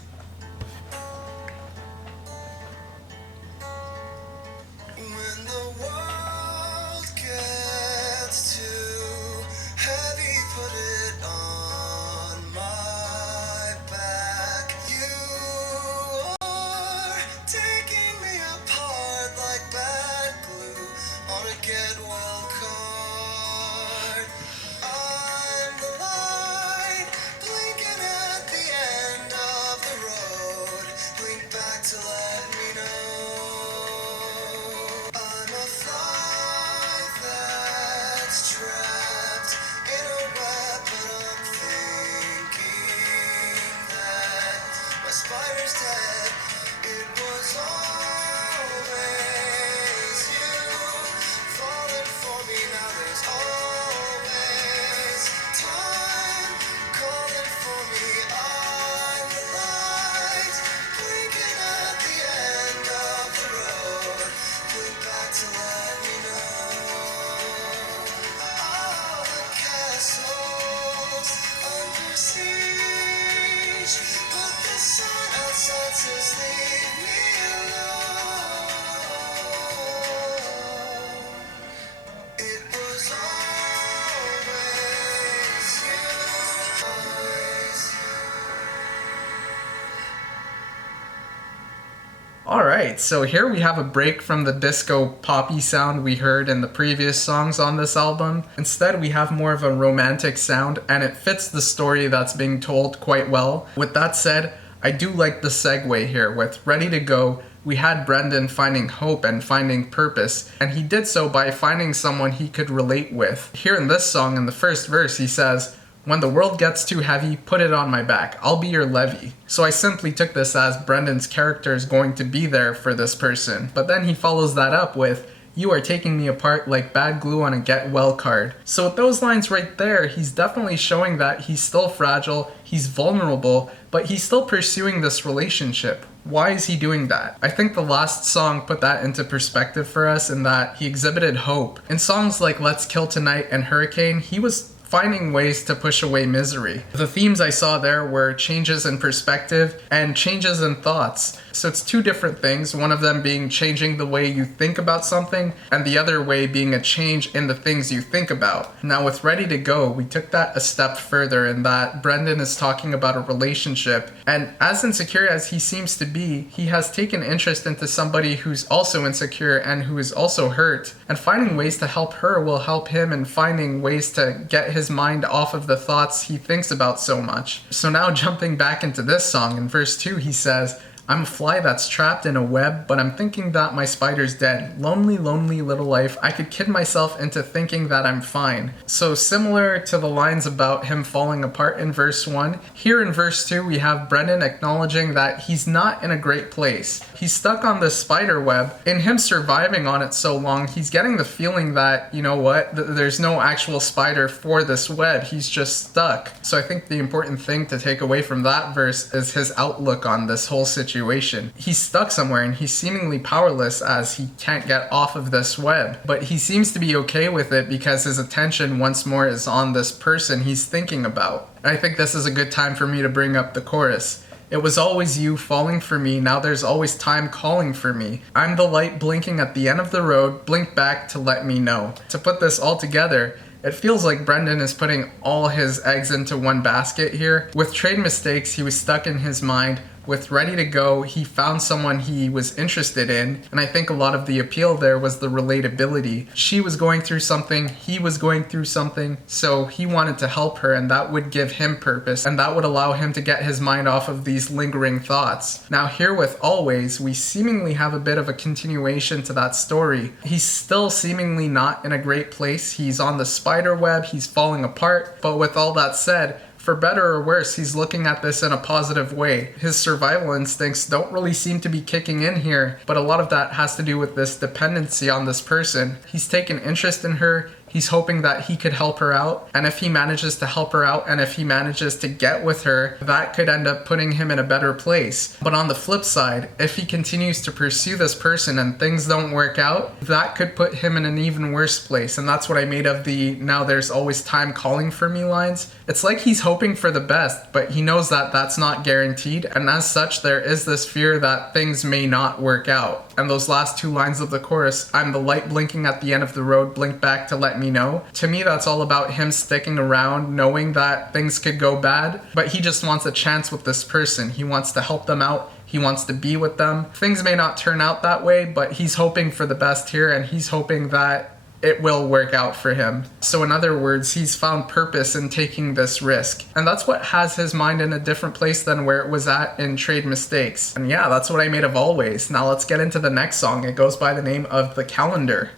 Alright, so here we have a break from the disco poppy sound we heard in the previous songs on this album. Instead, we have more of a romantic sound, and it fits the story that's being told quite well. With that said, I do like the segue here. With Ready to Go, we had Brendan finding hope and finding purpose, and he did so by finding someone he could relate with. Here in this song, in the first verse, he says, "When the world gets too heavy, put it on my back. I'll be your levee." So I simply took this as Brendan's character is going to be there for this person. But then he follows that up with, "You are taking me apart like bad glue on a get well card." So with those lines right there, he's definitely showing that he's still fragile, he's vulnerable, but he's still pursuing this relationship. Why is he doing that? I think the last song put that into perspective for us in that he exhibited hope. In songs like Let's Kill Tonight and Hurricane, he was finding ways to push away misery. The themes I saw there were changes in perspective and changes in thoughts. So it's two different things, one of them being changing the way you think about something, and the other way being a change in the things you think about. Now with Ready to Go, we took that a step further in that Brendan is talking about a relationship, and as insecure as he seems to be, he has taken interest into somebody who's also insecure and who is also hurt, and finding ways to help her will help him in finding ways to get his mind off of the thoughts he thinks about so much. So now jumping back into this song, in verse 2 he says, "I'm a fly that's trapped in a web, but I'm thinking that my spider's dead. Lonely, lonely little life. I could kid myself into thinking that I'm fine." So similar to the lines about him falling apart in verse 1, here in verse 2 we have Brendan acknowledging that he's not in a great place. He's stuck on this spider web. In him surviving on it so long, he's getting the feeling that, you know what, there's no actual spider for this web. He's just stuck. So I think the important thing to take away from that verse is his outlook on this whole situation. He's stuck somewhere and he's seemingly powerless as he can't get off of this web. But he seems to be okay with it because his attention once more is on this person he's thinking about. And I think this is a good time for me to bring up the chorus. "It was always you falling for me, now there's always time calling for me. I'm the light blinking at the end of the road, blink back to let me know." To put this all together, it feels like Brendan is putting all his eggs into one basket here. With Trade Mistakes, he was stuck in his mind. With Ready to Go, he found someone he was interested in, and I think a lot of the appeal there was the relatability. She was going through something, he was going through something, so he wanted to help her, and that would give him purpose, and that would allow him to get his mind off of these lingering thoughts. Now here with Always, we seemingly have a bit of a continuation to that story. He's still seemingly not in a great place. He's on the spider web, he's falling apart, but with all that said, For better or worse, he's looking at this in a positive way. His survival instincts don't really seem to be kicking in here, but a lot of that has to do with this dependency on this person. He's taken interest in her. He's hoping that he could help her out, and if he manages to help her out and if he manages to get with her, that could end up putting him in a better place. But on the flip side, if he continues to pursue this person and things don't work out, that could put him in an even worse place. And that's what I made of the "now there's always time calling for me" lines. It's like he's hoping for the best, but he knows that that's not guaranteed, and as such there is this fear that things may not work out. And those last two lines of the chorus, "I'm the light blinking at the end of the road, blink back to let me know." To me, that's all about him sticking around, knowing that things could go bad, but he just wants a chance with this person. He wants to help them out. He wants to be with them. Things may not turn out that way, but he's hoping for the best here, and he's hoping that it will work out for him. So in other words, he's found purpose in taking this risk. And that's what has his mind in a different place than where it was at in Trade Mistakes. And yeah, that's what I made of Always. Now let's get into the next song. It goes by the name of The Calendar.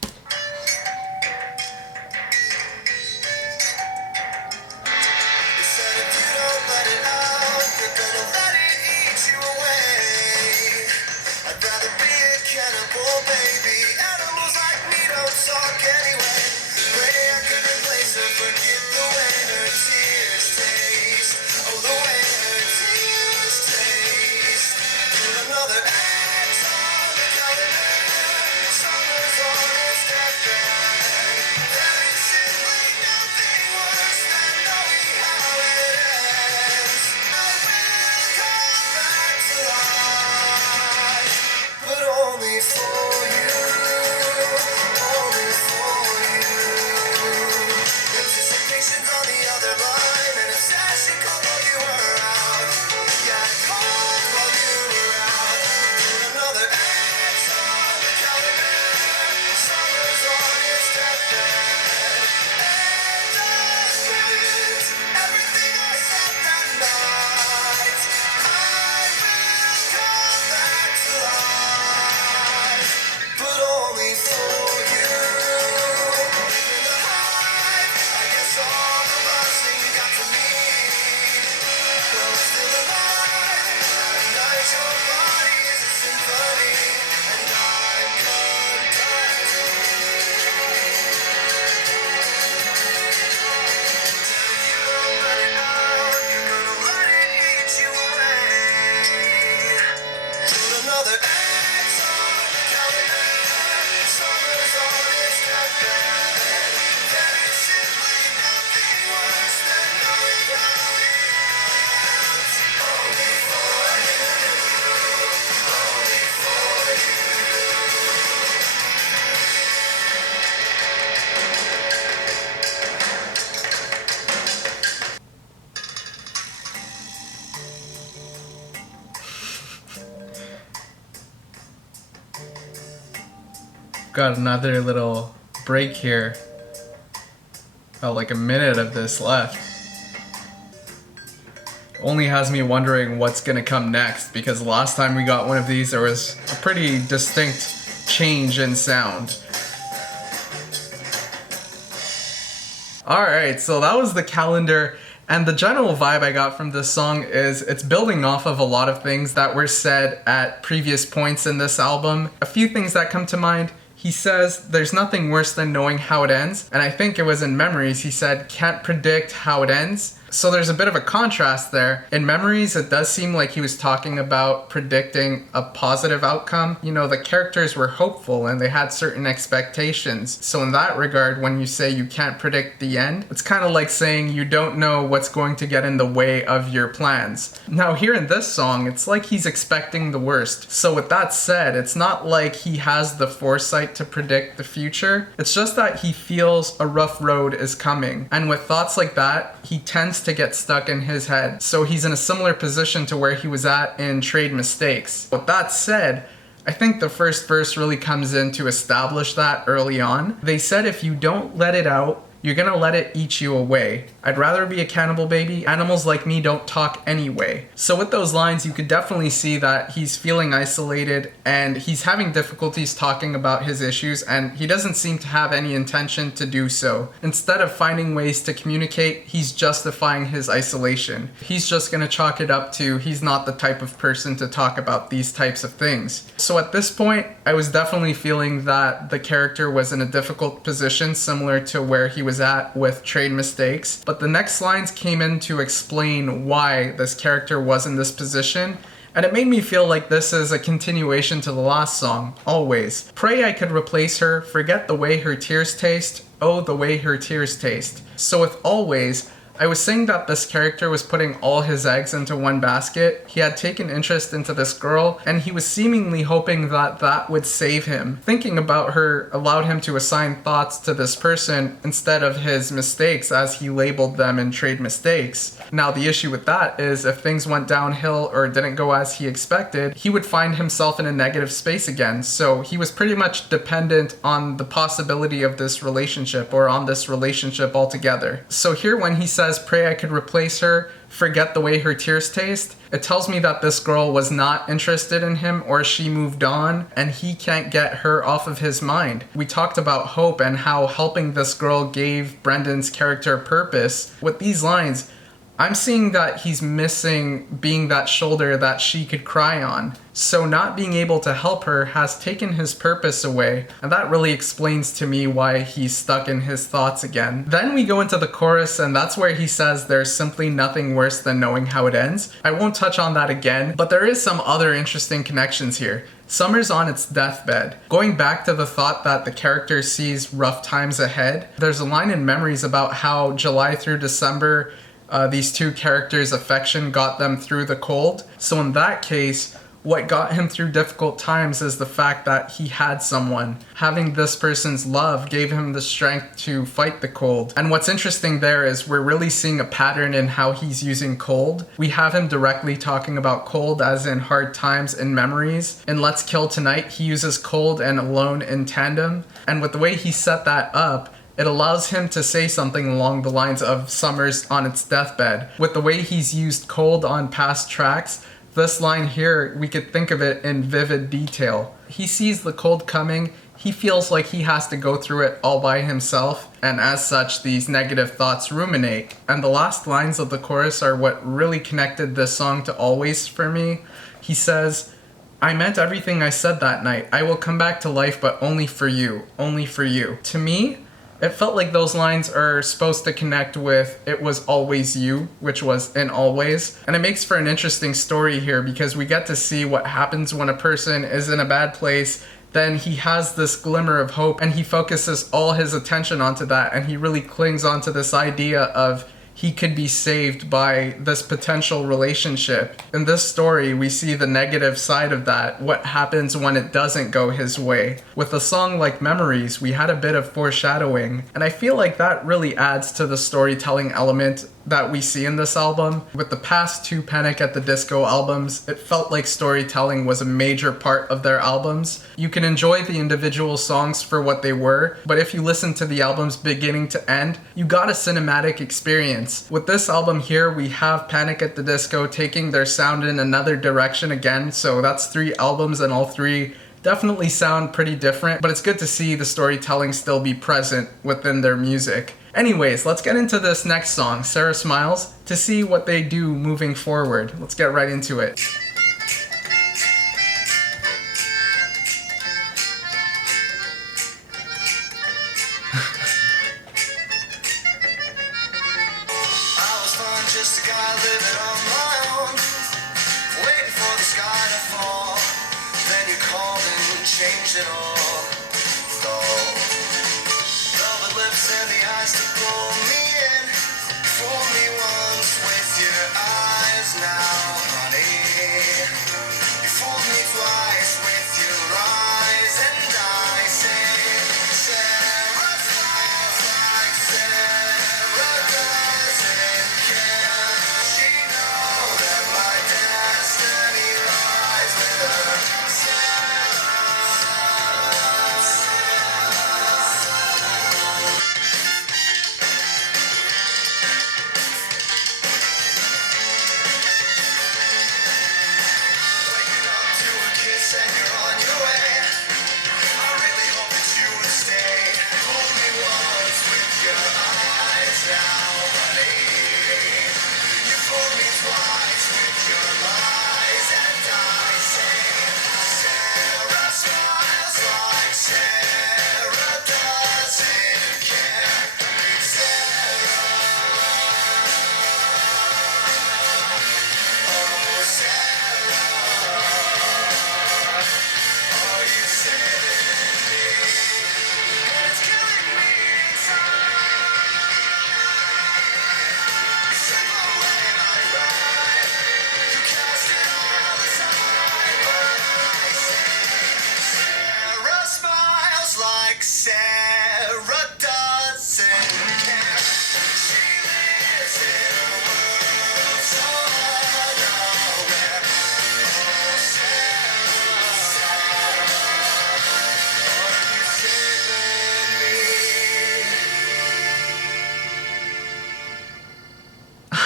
Got another little break here. About like a minute of this left. Only has me wondering what's gonna come next, because last time we got one of these there was a pretty distinct change in sound. Alright, so that was The Calendar. And the general vibe I got from this song is it's building off of a lot of things that were said at previous points in this album. A few things that come to mind. He says, there's nothing worse than knowing how it ends. And I think it was in Memories, he said, can't predict how it ends. So there's a bit of a contrast there. In Memories, it does seem like he was talking about predicting a positive outcome. You know, the characters were hopeful and they had certain expectations. So in that regard, when you say you can't predict the end, it's kind of like saying you don't know what's going to get in the way of your plans. Now here in this song, it's like he's expecting the worst. So with that said, it's not like he has the foresight to predict the future. It's just that he feels a rough road is coming. And with thoughts like that, he tends to get stuck in his head. So he's in a similar position to where he was at in Trade Mistakes. With that said, I think the first verse really comes in to establish that early on. They said if you don't let it out, you're gonna let it eat you away. I'd rather be a cannibal baby. Animals like me don't talk anyway. So with those lines, you could definitely see that he's feeling isolated and he's having difficulties talking about his issues, and he doesn't seem to have any intention to do so. Instead of finding ways to communicate, he's justifying his isolation. He's just gonna chalk it up to he's not the type of person to talk about these types of things. So at this point, I was definitely feeling that the character was in a difficult position, similar to where he was at with Trade Mistakes. But the next lines came in to explain why this character was in this position, and it made me feel like this is a continuation to the last song, Always. Pray I could replace her, forget the way her tears taste, oh, the way her tears taste. So with Always, I was saying that this character was putting all his eggs into one basket. He had taken interest into this girl, and he was seemingly hoping that that would save him. Thinking about her allowed him to assign thoughts to this person instead of his mistakes, as he labeled them in Trade Mistakes. Now the issue with that is if things went downhill or didn't go as he expected, he would find himself in a negative space again. So he was pretty much dependent on the possibility of this relationship, or on this relationship altogether. So here when he says, pray I could replace her, forget the way her tears taste, it tells me that this girl was not interested in him, or she moved on and he can't get her off of his mind. We talked about hope and how helping this girl gave Brendan's character purpose. With these lines, I'm seeing that he's missing being that shoulder that she could cry on. So not being able to help her has taken his purpose away, and that really explains to me why he's stuck in his thoughts again. Then we go into the chorus, and that's where he says there's simply nothing worse than knowing how it ends. I won't touch on that again, but there is some other interesting connections here. Summer's on its deathbed. Going back to the thought that the character sees rough times ahead, there's a line in Memories about how July through December, these two characters' affection got them through the cold. So in that case, what got him through difficult times is the fact that he had someone. Having this person's love gave him the strength to fight the cold. And what's interesting there is we're really seeing a pattern in how he's using cold. We have him directly talking about cold as in hard times in Memories. In Let's Kill Tonight, he uses cold and alone in tandem. And with the way he set that up, it allows him to say something along the lines of Summer's on its deathbed. With the way he's used cold on past tracks, this line here, we could think of it in vivid detail. He sees the cold coming, he feels like he has to go through it all by himself, and as such, these negative thoughts ruminate. And the last lines of the chorus are what really connected this song to Always for me. He says, I meant everything I said that night. I will come back to life, but only for you, only for you. To me, it felt like those lines are supposed to connect with It Was Always You, which was in Always. And it makes for an interesting story here because we get to see what happens when a person is in a bad place. Then he has this glimmer of hope and he focuses all his attention onto that, and he really clings onto this idea of he could be saved by this potential relationship. In this story, we see the negative side of that, what happens when it doesn't go his way. With a song like Memories, we had a bit of foreshadowing, and I feel like that really adds to the storytelling element that we see in this album. With the past two Panic at the Disco albums, it felt like storytelling was a major part of their albums. You can enjoy the individual songs for what they were, but if you listen to the albums beginning to end, you got a cinematic experience. With this album here, we have Panic at the Disco taking their sound in another direction again, so that's 3 albums and all 3 definitely sound pretty different, but it's good to see the storytelling still be present within their music. Anyways, let's get into this next song, Sarah Smiles, to see what they do moving forward. Let's get right into it. Changed it all, though. Velvet lips and the eyes to pull me in. Fool me once with your eyes now, honey. You fooled me twice with your eyes, and I say, Sarah smiles like Sarah doesn't care. She knows that my destiny lies with her.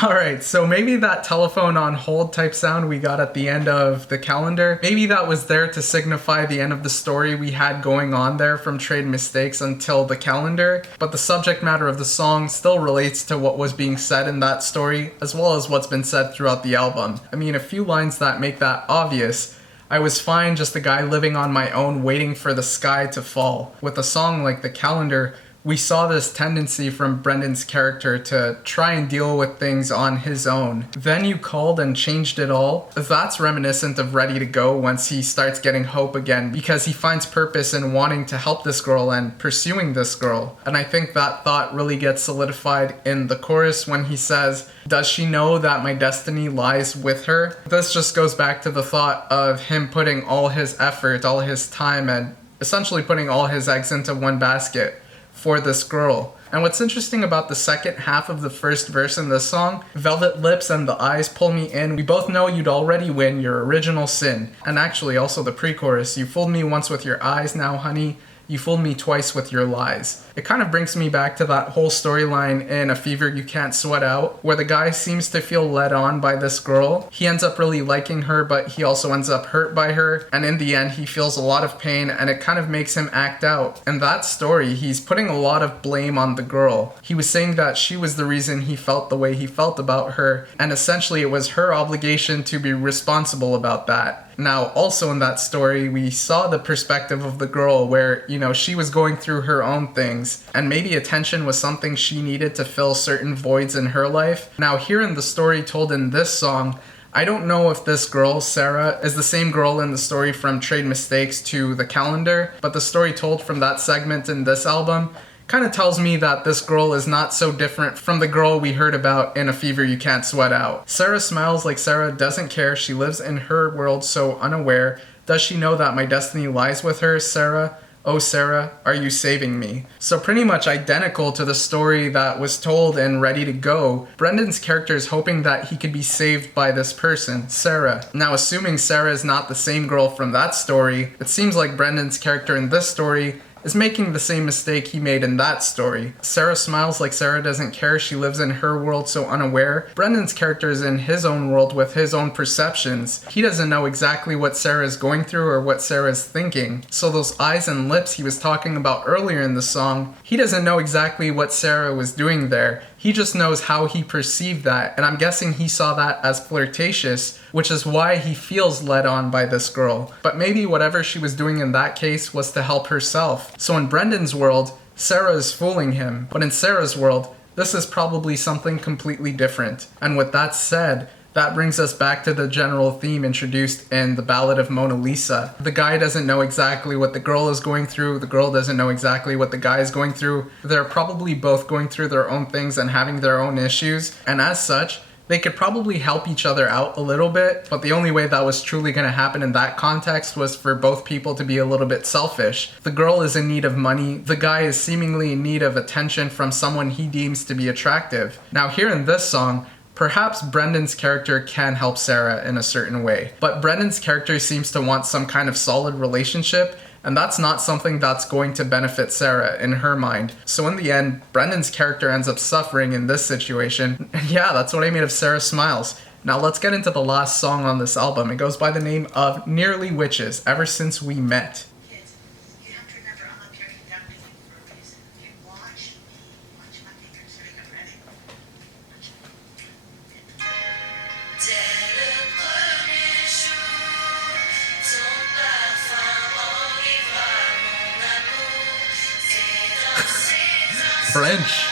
Alright, so maybe that telephone on hold type sound we got at the end of the calendar, maybe that was there to signify the end of the story we had going on there from Trade Mistakes until the calendar, but the subject matter of the song still relates to what was being said in that story, as well as what's been said throughout the album. I mean, a few lines that make that obvious. I was fine, just a guy living on my own, waiting for the sky to fall. With a song like The Calendar, we saw this tendency from Brendan's character to try and deal with things on his own. Then you called and changed it all. That's reminiscent of Ready to Go once he starts getting hope again, because he finds purpose in wanting to help this girl and pursuing this girl. And I think that thought really gets solidified in the chorus when he says, "Does she know that my destiny lies with her?" This just goes back to the thought of him putting all his effort, all his time, and essentially putting all his eggs into one basket for this girl. And what's interesting about the second half of the first verse in this song, "Velvet lips and the eyes pull me in. We both know you'd already win your original sin." And actually also the pre-chorus, "You fooled me once with your eyes, now honey, you fooled me twice with your lies." It kind of brings me back to that whole storyline in A Fever You Can't Sweat Out, where the guy seems to feel led on by this girl. He ends up really liking her, but he also ends up hurt by her, and in the end he feels a lot of pain, and it kind of makes him act out. In that story, he's putting a lot of blame on the girl. He was saying that she was the reason he felt the way he felt about her, and essentially it was her obligation to be responsible about that. Now, also in that story, we saw the perspective of the girl where, she was going through her own things, and maybe attention was something she needed to fill certain voids in her life. Now, here in the story told in this song, I don't know if this girl, Sarah, is the same girl in the story from Trade Mistakes to The Calendar, but the story told from that segment in this album kind of tells me that this girl is not so different from the girl we heard about in A Fever You Can't Sweat Out. Sarah smiles like Sarah doesn't care. She lives in her world so unaware. Does she know that my destiny lies with her? Sarah, oh Sarah, are you saving me? So pretty much identical to the story that was told in Ready to Go, Brendan's character is hoping that he could be saved by this person, Sarah. Now, assuming Sarah is not the same girl from that story, it seems like Brendan's character in this story is making the same mistake he made in that story. Sarah smiles like Sarah doesn't care. She lives in her world so unaware. Brendan's character is in his own world with his own perceptions. He doesn't know exactly what Sarah is going through or what Sarah is thinking. So those eyes and lips he was talking about earlier in the song, he doesn't know exactly what Sarah was doing there. He just knows how he perceived that, and I'm guessing he saw that as flirtatious, which is why he feels led on by this girl. But maybe whatever she was doing in that case was to help herself. So in Brendan's world, Sarah is fooling him, but in Sarah's world, this is probably something completely different. And with that said, that brings us back to the general theme introduced in the Ballad of Mona Lisa. The guy doesn't know exactly what the girl is going through. The girl doesn't know exactly what the guy is going through. They're probably both going through their own things and having their own issues. And as such, they could probably help each other out a little bit, but the only way that was truly going to happen in that context was for both people to be a little bit selfish. The girl is in need of money. The guy is seemingly in need of attention from someone he deems to be attractive. Now, here in this song, perhaps Brendan's character can help Sarah in a certain way, but Brendan's character seems to want some kind of solid relationship, and that's not something that's going to benefit Sarah in her mind. So in the end, Brendan's character ends up suffering in this situation. And yeah, that's what I made of Sarah Smiles. Now let's get into the last song on this album. It goes by the name of Nearly Witches, Ever Since We Met. Kids, you have to remember I'm up here conducting you for a reason. Okay, watch me. Watch my fingers. Here we go. Ready? Watch me. French.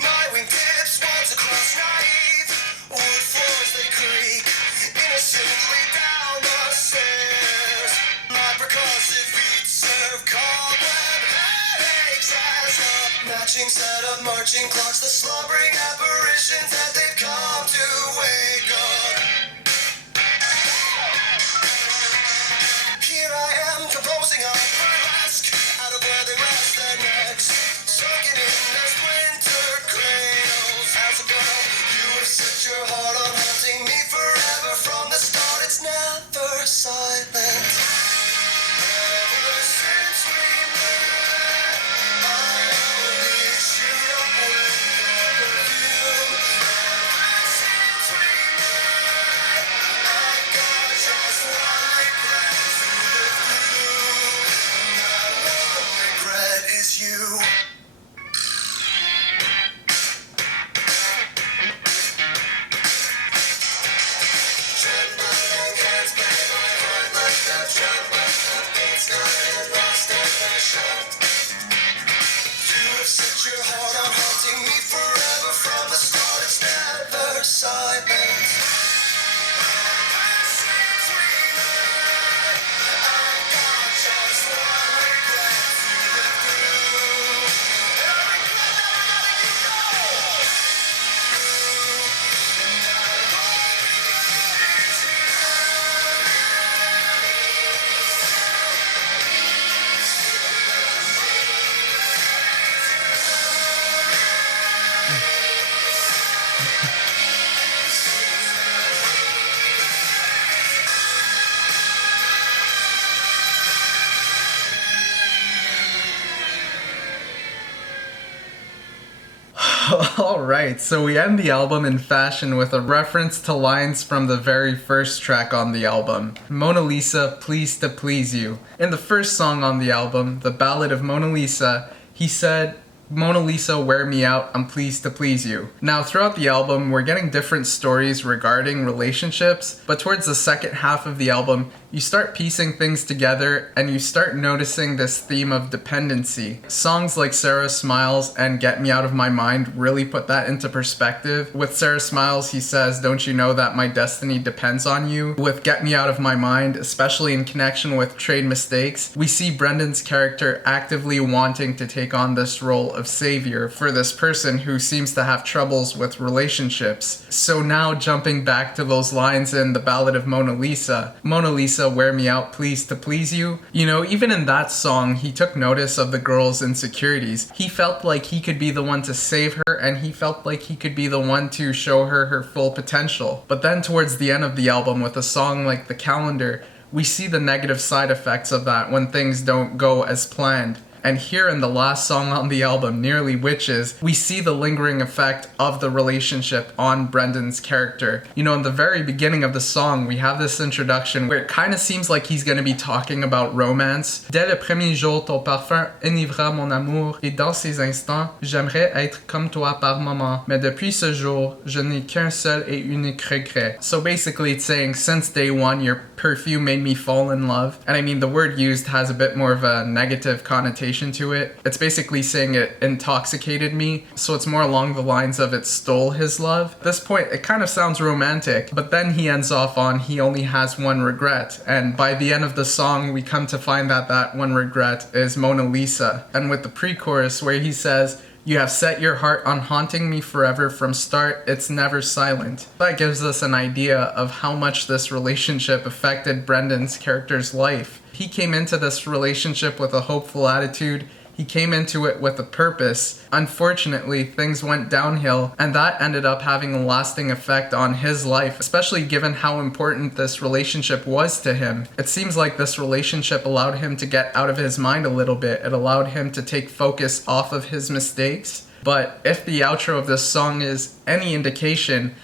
My wingtips waltz across night, wood floors they creak innocently down the stairs. My percussive feet serve cobweb headaches as a matching set of marching clocks, the slumbering apparitions that they've come to wake up. Here I am composing a burlesque out of where they rest their necks, soaking in this winter Alright, so we end the album in fashion with a reference to lines from the very first track on the album, Mona Lisa, Pleased to Please You. In the first song on the album, the Ballad of Mona Lisa, he said, Mona Lisa, wear me out, I'm pleased to please you. Now, throughout the album, we're getting different stories regarding relationships, but towards the second half of the album, you start piecing things together and you start noticing this theme of dependency. Songs like Sarah Smiles and Get Me Out of My Mind really put that into perspective. With Sarah Smiles, he says, don't you know that my destiny depends on you? With Get Me Out of My Mind, especially in connection with Trade Mistakes, we see Brendan's character actively wanting to take on this role of savior for this person who seems to have troubles with relationships. So now jumping back to those lines in the Ballad of Mona Lisa, wear me out, pleased to please you. You know, even in that song, he took notice of the girl's insecurities. He felt like he could be the one to save her, and he felt like he could be the one to show her her full potential. But then towards the end of the album, with a song like The Calendar, we see the negative side effects of that when things don't go as planned. And here in the last song on the album, Nearly Witches, we see the lingering effect of the relationship on Brendan's character. You know, in the very beginning of the song, we have this introduction where it kind of seems like he's going to be talking about romance. Dès le premier jour, ton parfum enivra mon amour, et dans ces instants, j'aimerais être comme toi par moment. Mais depuis ce jour, je n'ai qu'un seul et unique regret. So basically it's saying, since day one, your perfume made me fall in love. And I mean, the word used has a bit more of a negative connotation to it. It's basically saying it intoxicated me, so it's more along the lines of it stole his love. At this point, it kind of sounds romantic, but then he ends off on he only has one regret, and by the end of the song, we come to find that that one regret is Mona Lisa. And with the pre-chorus where he says, you have set your heart on haunting me forever from start, it's never silent. That gives us an idea of how much this relationship affected Brendan's character's life. He came into this relationship with a hopeful attitude. He came into it with a purpose. Unfortunately, things went downhill, and that ended up having a lasting effect on his life, especially given how important this relationship was to him. It seems like this relationship allowed him to get out of his mind a little bit. It allowed him to take focus off of his mistakes. But if the outro of this song is any indication,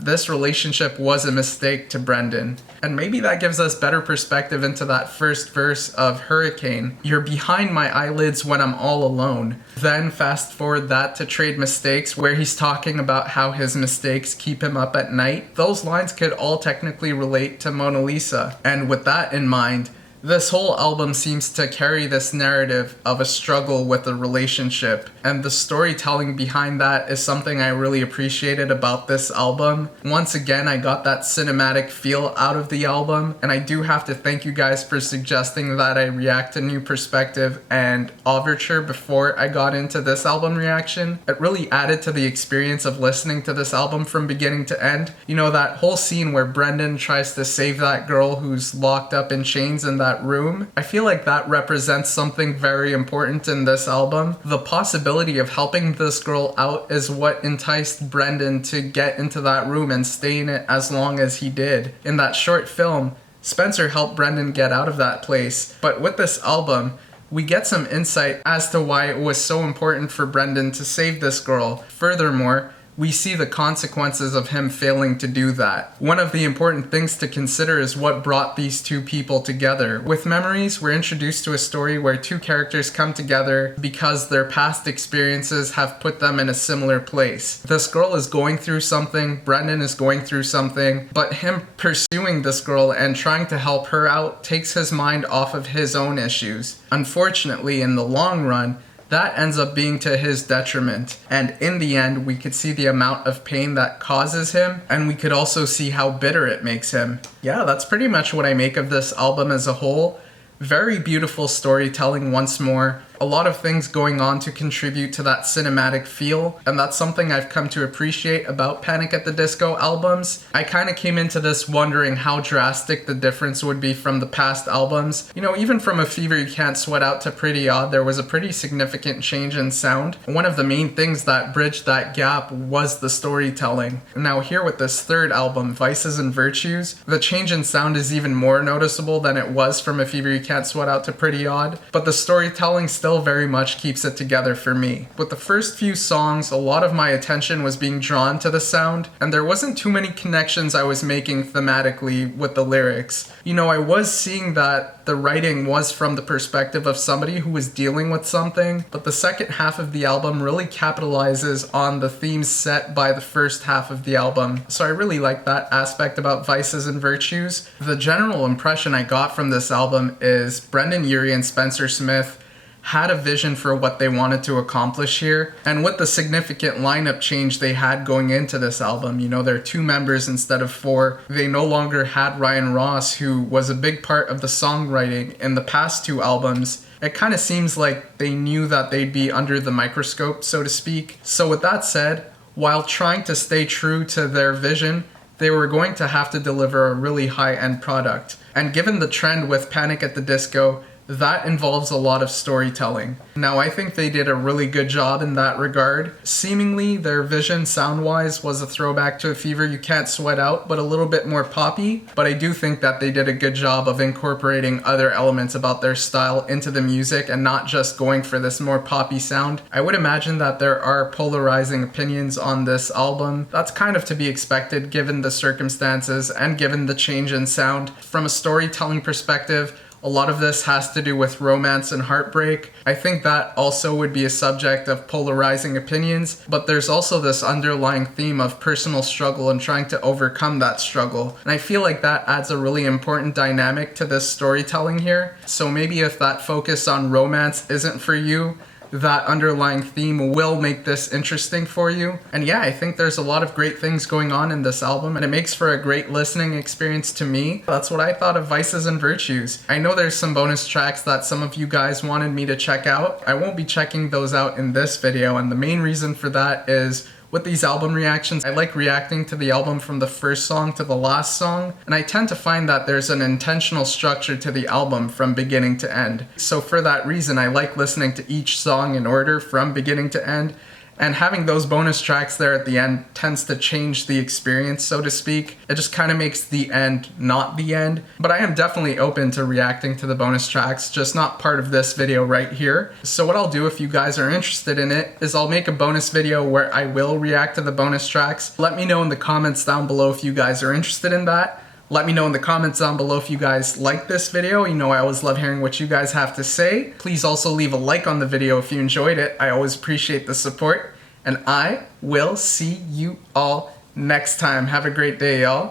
this relationship was a mistake to Brendan. And maybe that gives us better perspective into that first verse of Hurricane. You're behind my eyelids when I'm all alone. Then fast forward that to Trade Mistakes, where he's talking about how his mistakes keep him up at night. Those lines could all technically relate to Mona Lisa. And with that in mind, this whole album seems to carry this narrative of a struggle with a relationship, and the storytelling behind that is something I really appreciated about this album. Once again, I got that cinematic feel out of the album, and I do have to thank you guys for suggesting that I react to New Perspective and Overture before I got into this album reaction. It really added to the experience of listening to this album from beginning to end. You know, that whole scene where Brendan tries to save that girl who's locked up in chains in that room. I feel like that represents something very important in this album. The possibility of helping this girl out is what enticed Brendan to get into that room and stay in it as long as he did. In that short film, Spencer helped Brendan get out of that place. But with this album, we get some insight as to why it was so important for Brendan to save this girl. Furthermore, we see the consequences of him failing to do that. One of the important things to consider is what brought these two people together. With Memories, we're introduced to a story where two characters come together because their past experiences have put them in a similar place. This girl is going through something, Brendan is going through something, but him pursuing this girl and trying to help her out takes his mind off of his own issues. Unfortunately, in the long run, that ends up being to his detriment. And in the end, we could see the amount of pain that causes him, and we could also see how bitter it makes him. Yeah, that's pretty much what I make of this album as a whole. Very beautiful storytelling once more. A lot of things going on to contribute to that cinematic feel, and that's something I've come to appreciate about Panic at the Disco albums. I kind of came into this wondering how drastic the difference would be from the past albums. You know, even from A Fever You Can't Sweat Out to Pretty Odd, there was a pretty significant change in sound. One of the main things that bridged that gap was the storytelling. Now here with this third album, Vices and Virtues, the change in sound is even more noticeable than it was from A Fever You Can't Sweat Out to Pretty Odd, but the storytelling still still very much keeps it together for me. With the first few songs, a lot of my attention was being drawn to the sound, and there wasn't too many connections I was making thematically with the lyrics. You know, I was seeing that the writing was from the perspective of somebody who was dealing with something, but the second half of the album really capitalizes on the themes set by the first half of the album. So I really like that aspect about Vices and Virtues. The general impression I got from this album is Brendan Urie and Spencer Smith had a vision for what they wanted to accomplish here, and with the significant lineup change they had going into this album, you know, there are 2 members instead of 4. They no longer had Ryan Ross, who was a big part of the songwriting in the past 2 albums. It kind of seems like they knew that they'd be under the microscope, so to speak. So with that said, while trying to stay true to their vision, they were going to have to deliver a really high-end product. And given the trend with Panic at the Disco, that involves a lot of storytelling. Now, I think they did a really good job in that regard. Seemingly, their vision sound-wise was a throwback to A Fever You Can't Sweat Out, but a little bit more poppy. But I do think that they did a good job of incorporating other elements about their style into the music and not just going for this more poppy sound. I would imagine that there are polarizing opinions on this album. That's kind of to be expected given the circumstances and given the change in sound. From a storytelling perspective, a lot of this has to do with romance and heartbreak. I think that also would be a subject of polarizing opinions, but there's also this underlying theme of personal struggle and trying to overcome that struggle. And I feel like that adds a really important dynamic to this storytelling here. So maybe if that focus on romance isn't for you, that underlying theme will make this interesting for you. And yeah, I think there's a lot of great things going on in this album, and it makes for a great listening experience to me. That's what I thought of Vices and Virtues. I know there's some bonus tracks that some of you guys wanted me to check out. I won't be checking those out in this video, and the main reason for that is with these album reactions, I like reacting to the album from the first song to the last song, and I tend to find that there's an intentional structure to the album from beginning to end. So for that reason, I like listening to each song in order from beginning to end, and having those bonus tracks there at the end tends to change the experience, so to speak. It just kind of makes the end not the end. But I am definitely open to reacting to the bonus tracks, just not part of this video right here. So what I'll do if you guys are interested in it is I'll make a bonus video where I will react to the bonus tracks. Let me know in the comments down below if you guys are interested in that. Let me know in the comments down below if you guys like this video. You know, I always love hearing what you guys have to say. Please also leave a like on the video if you enjoyed it. I always appreciate the support. And I will see you all next time. Have a great day, y'all.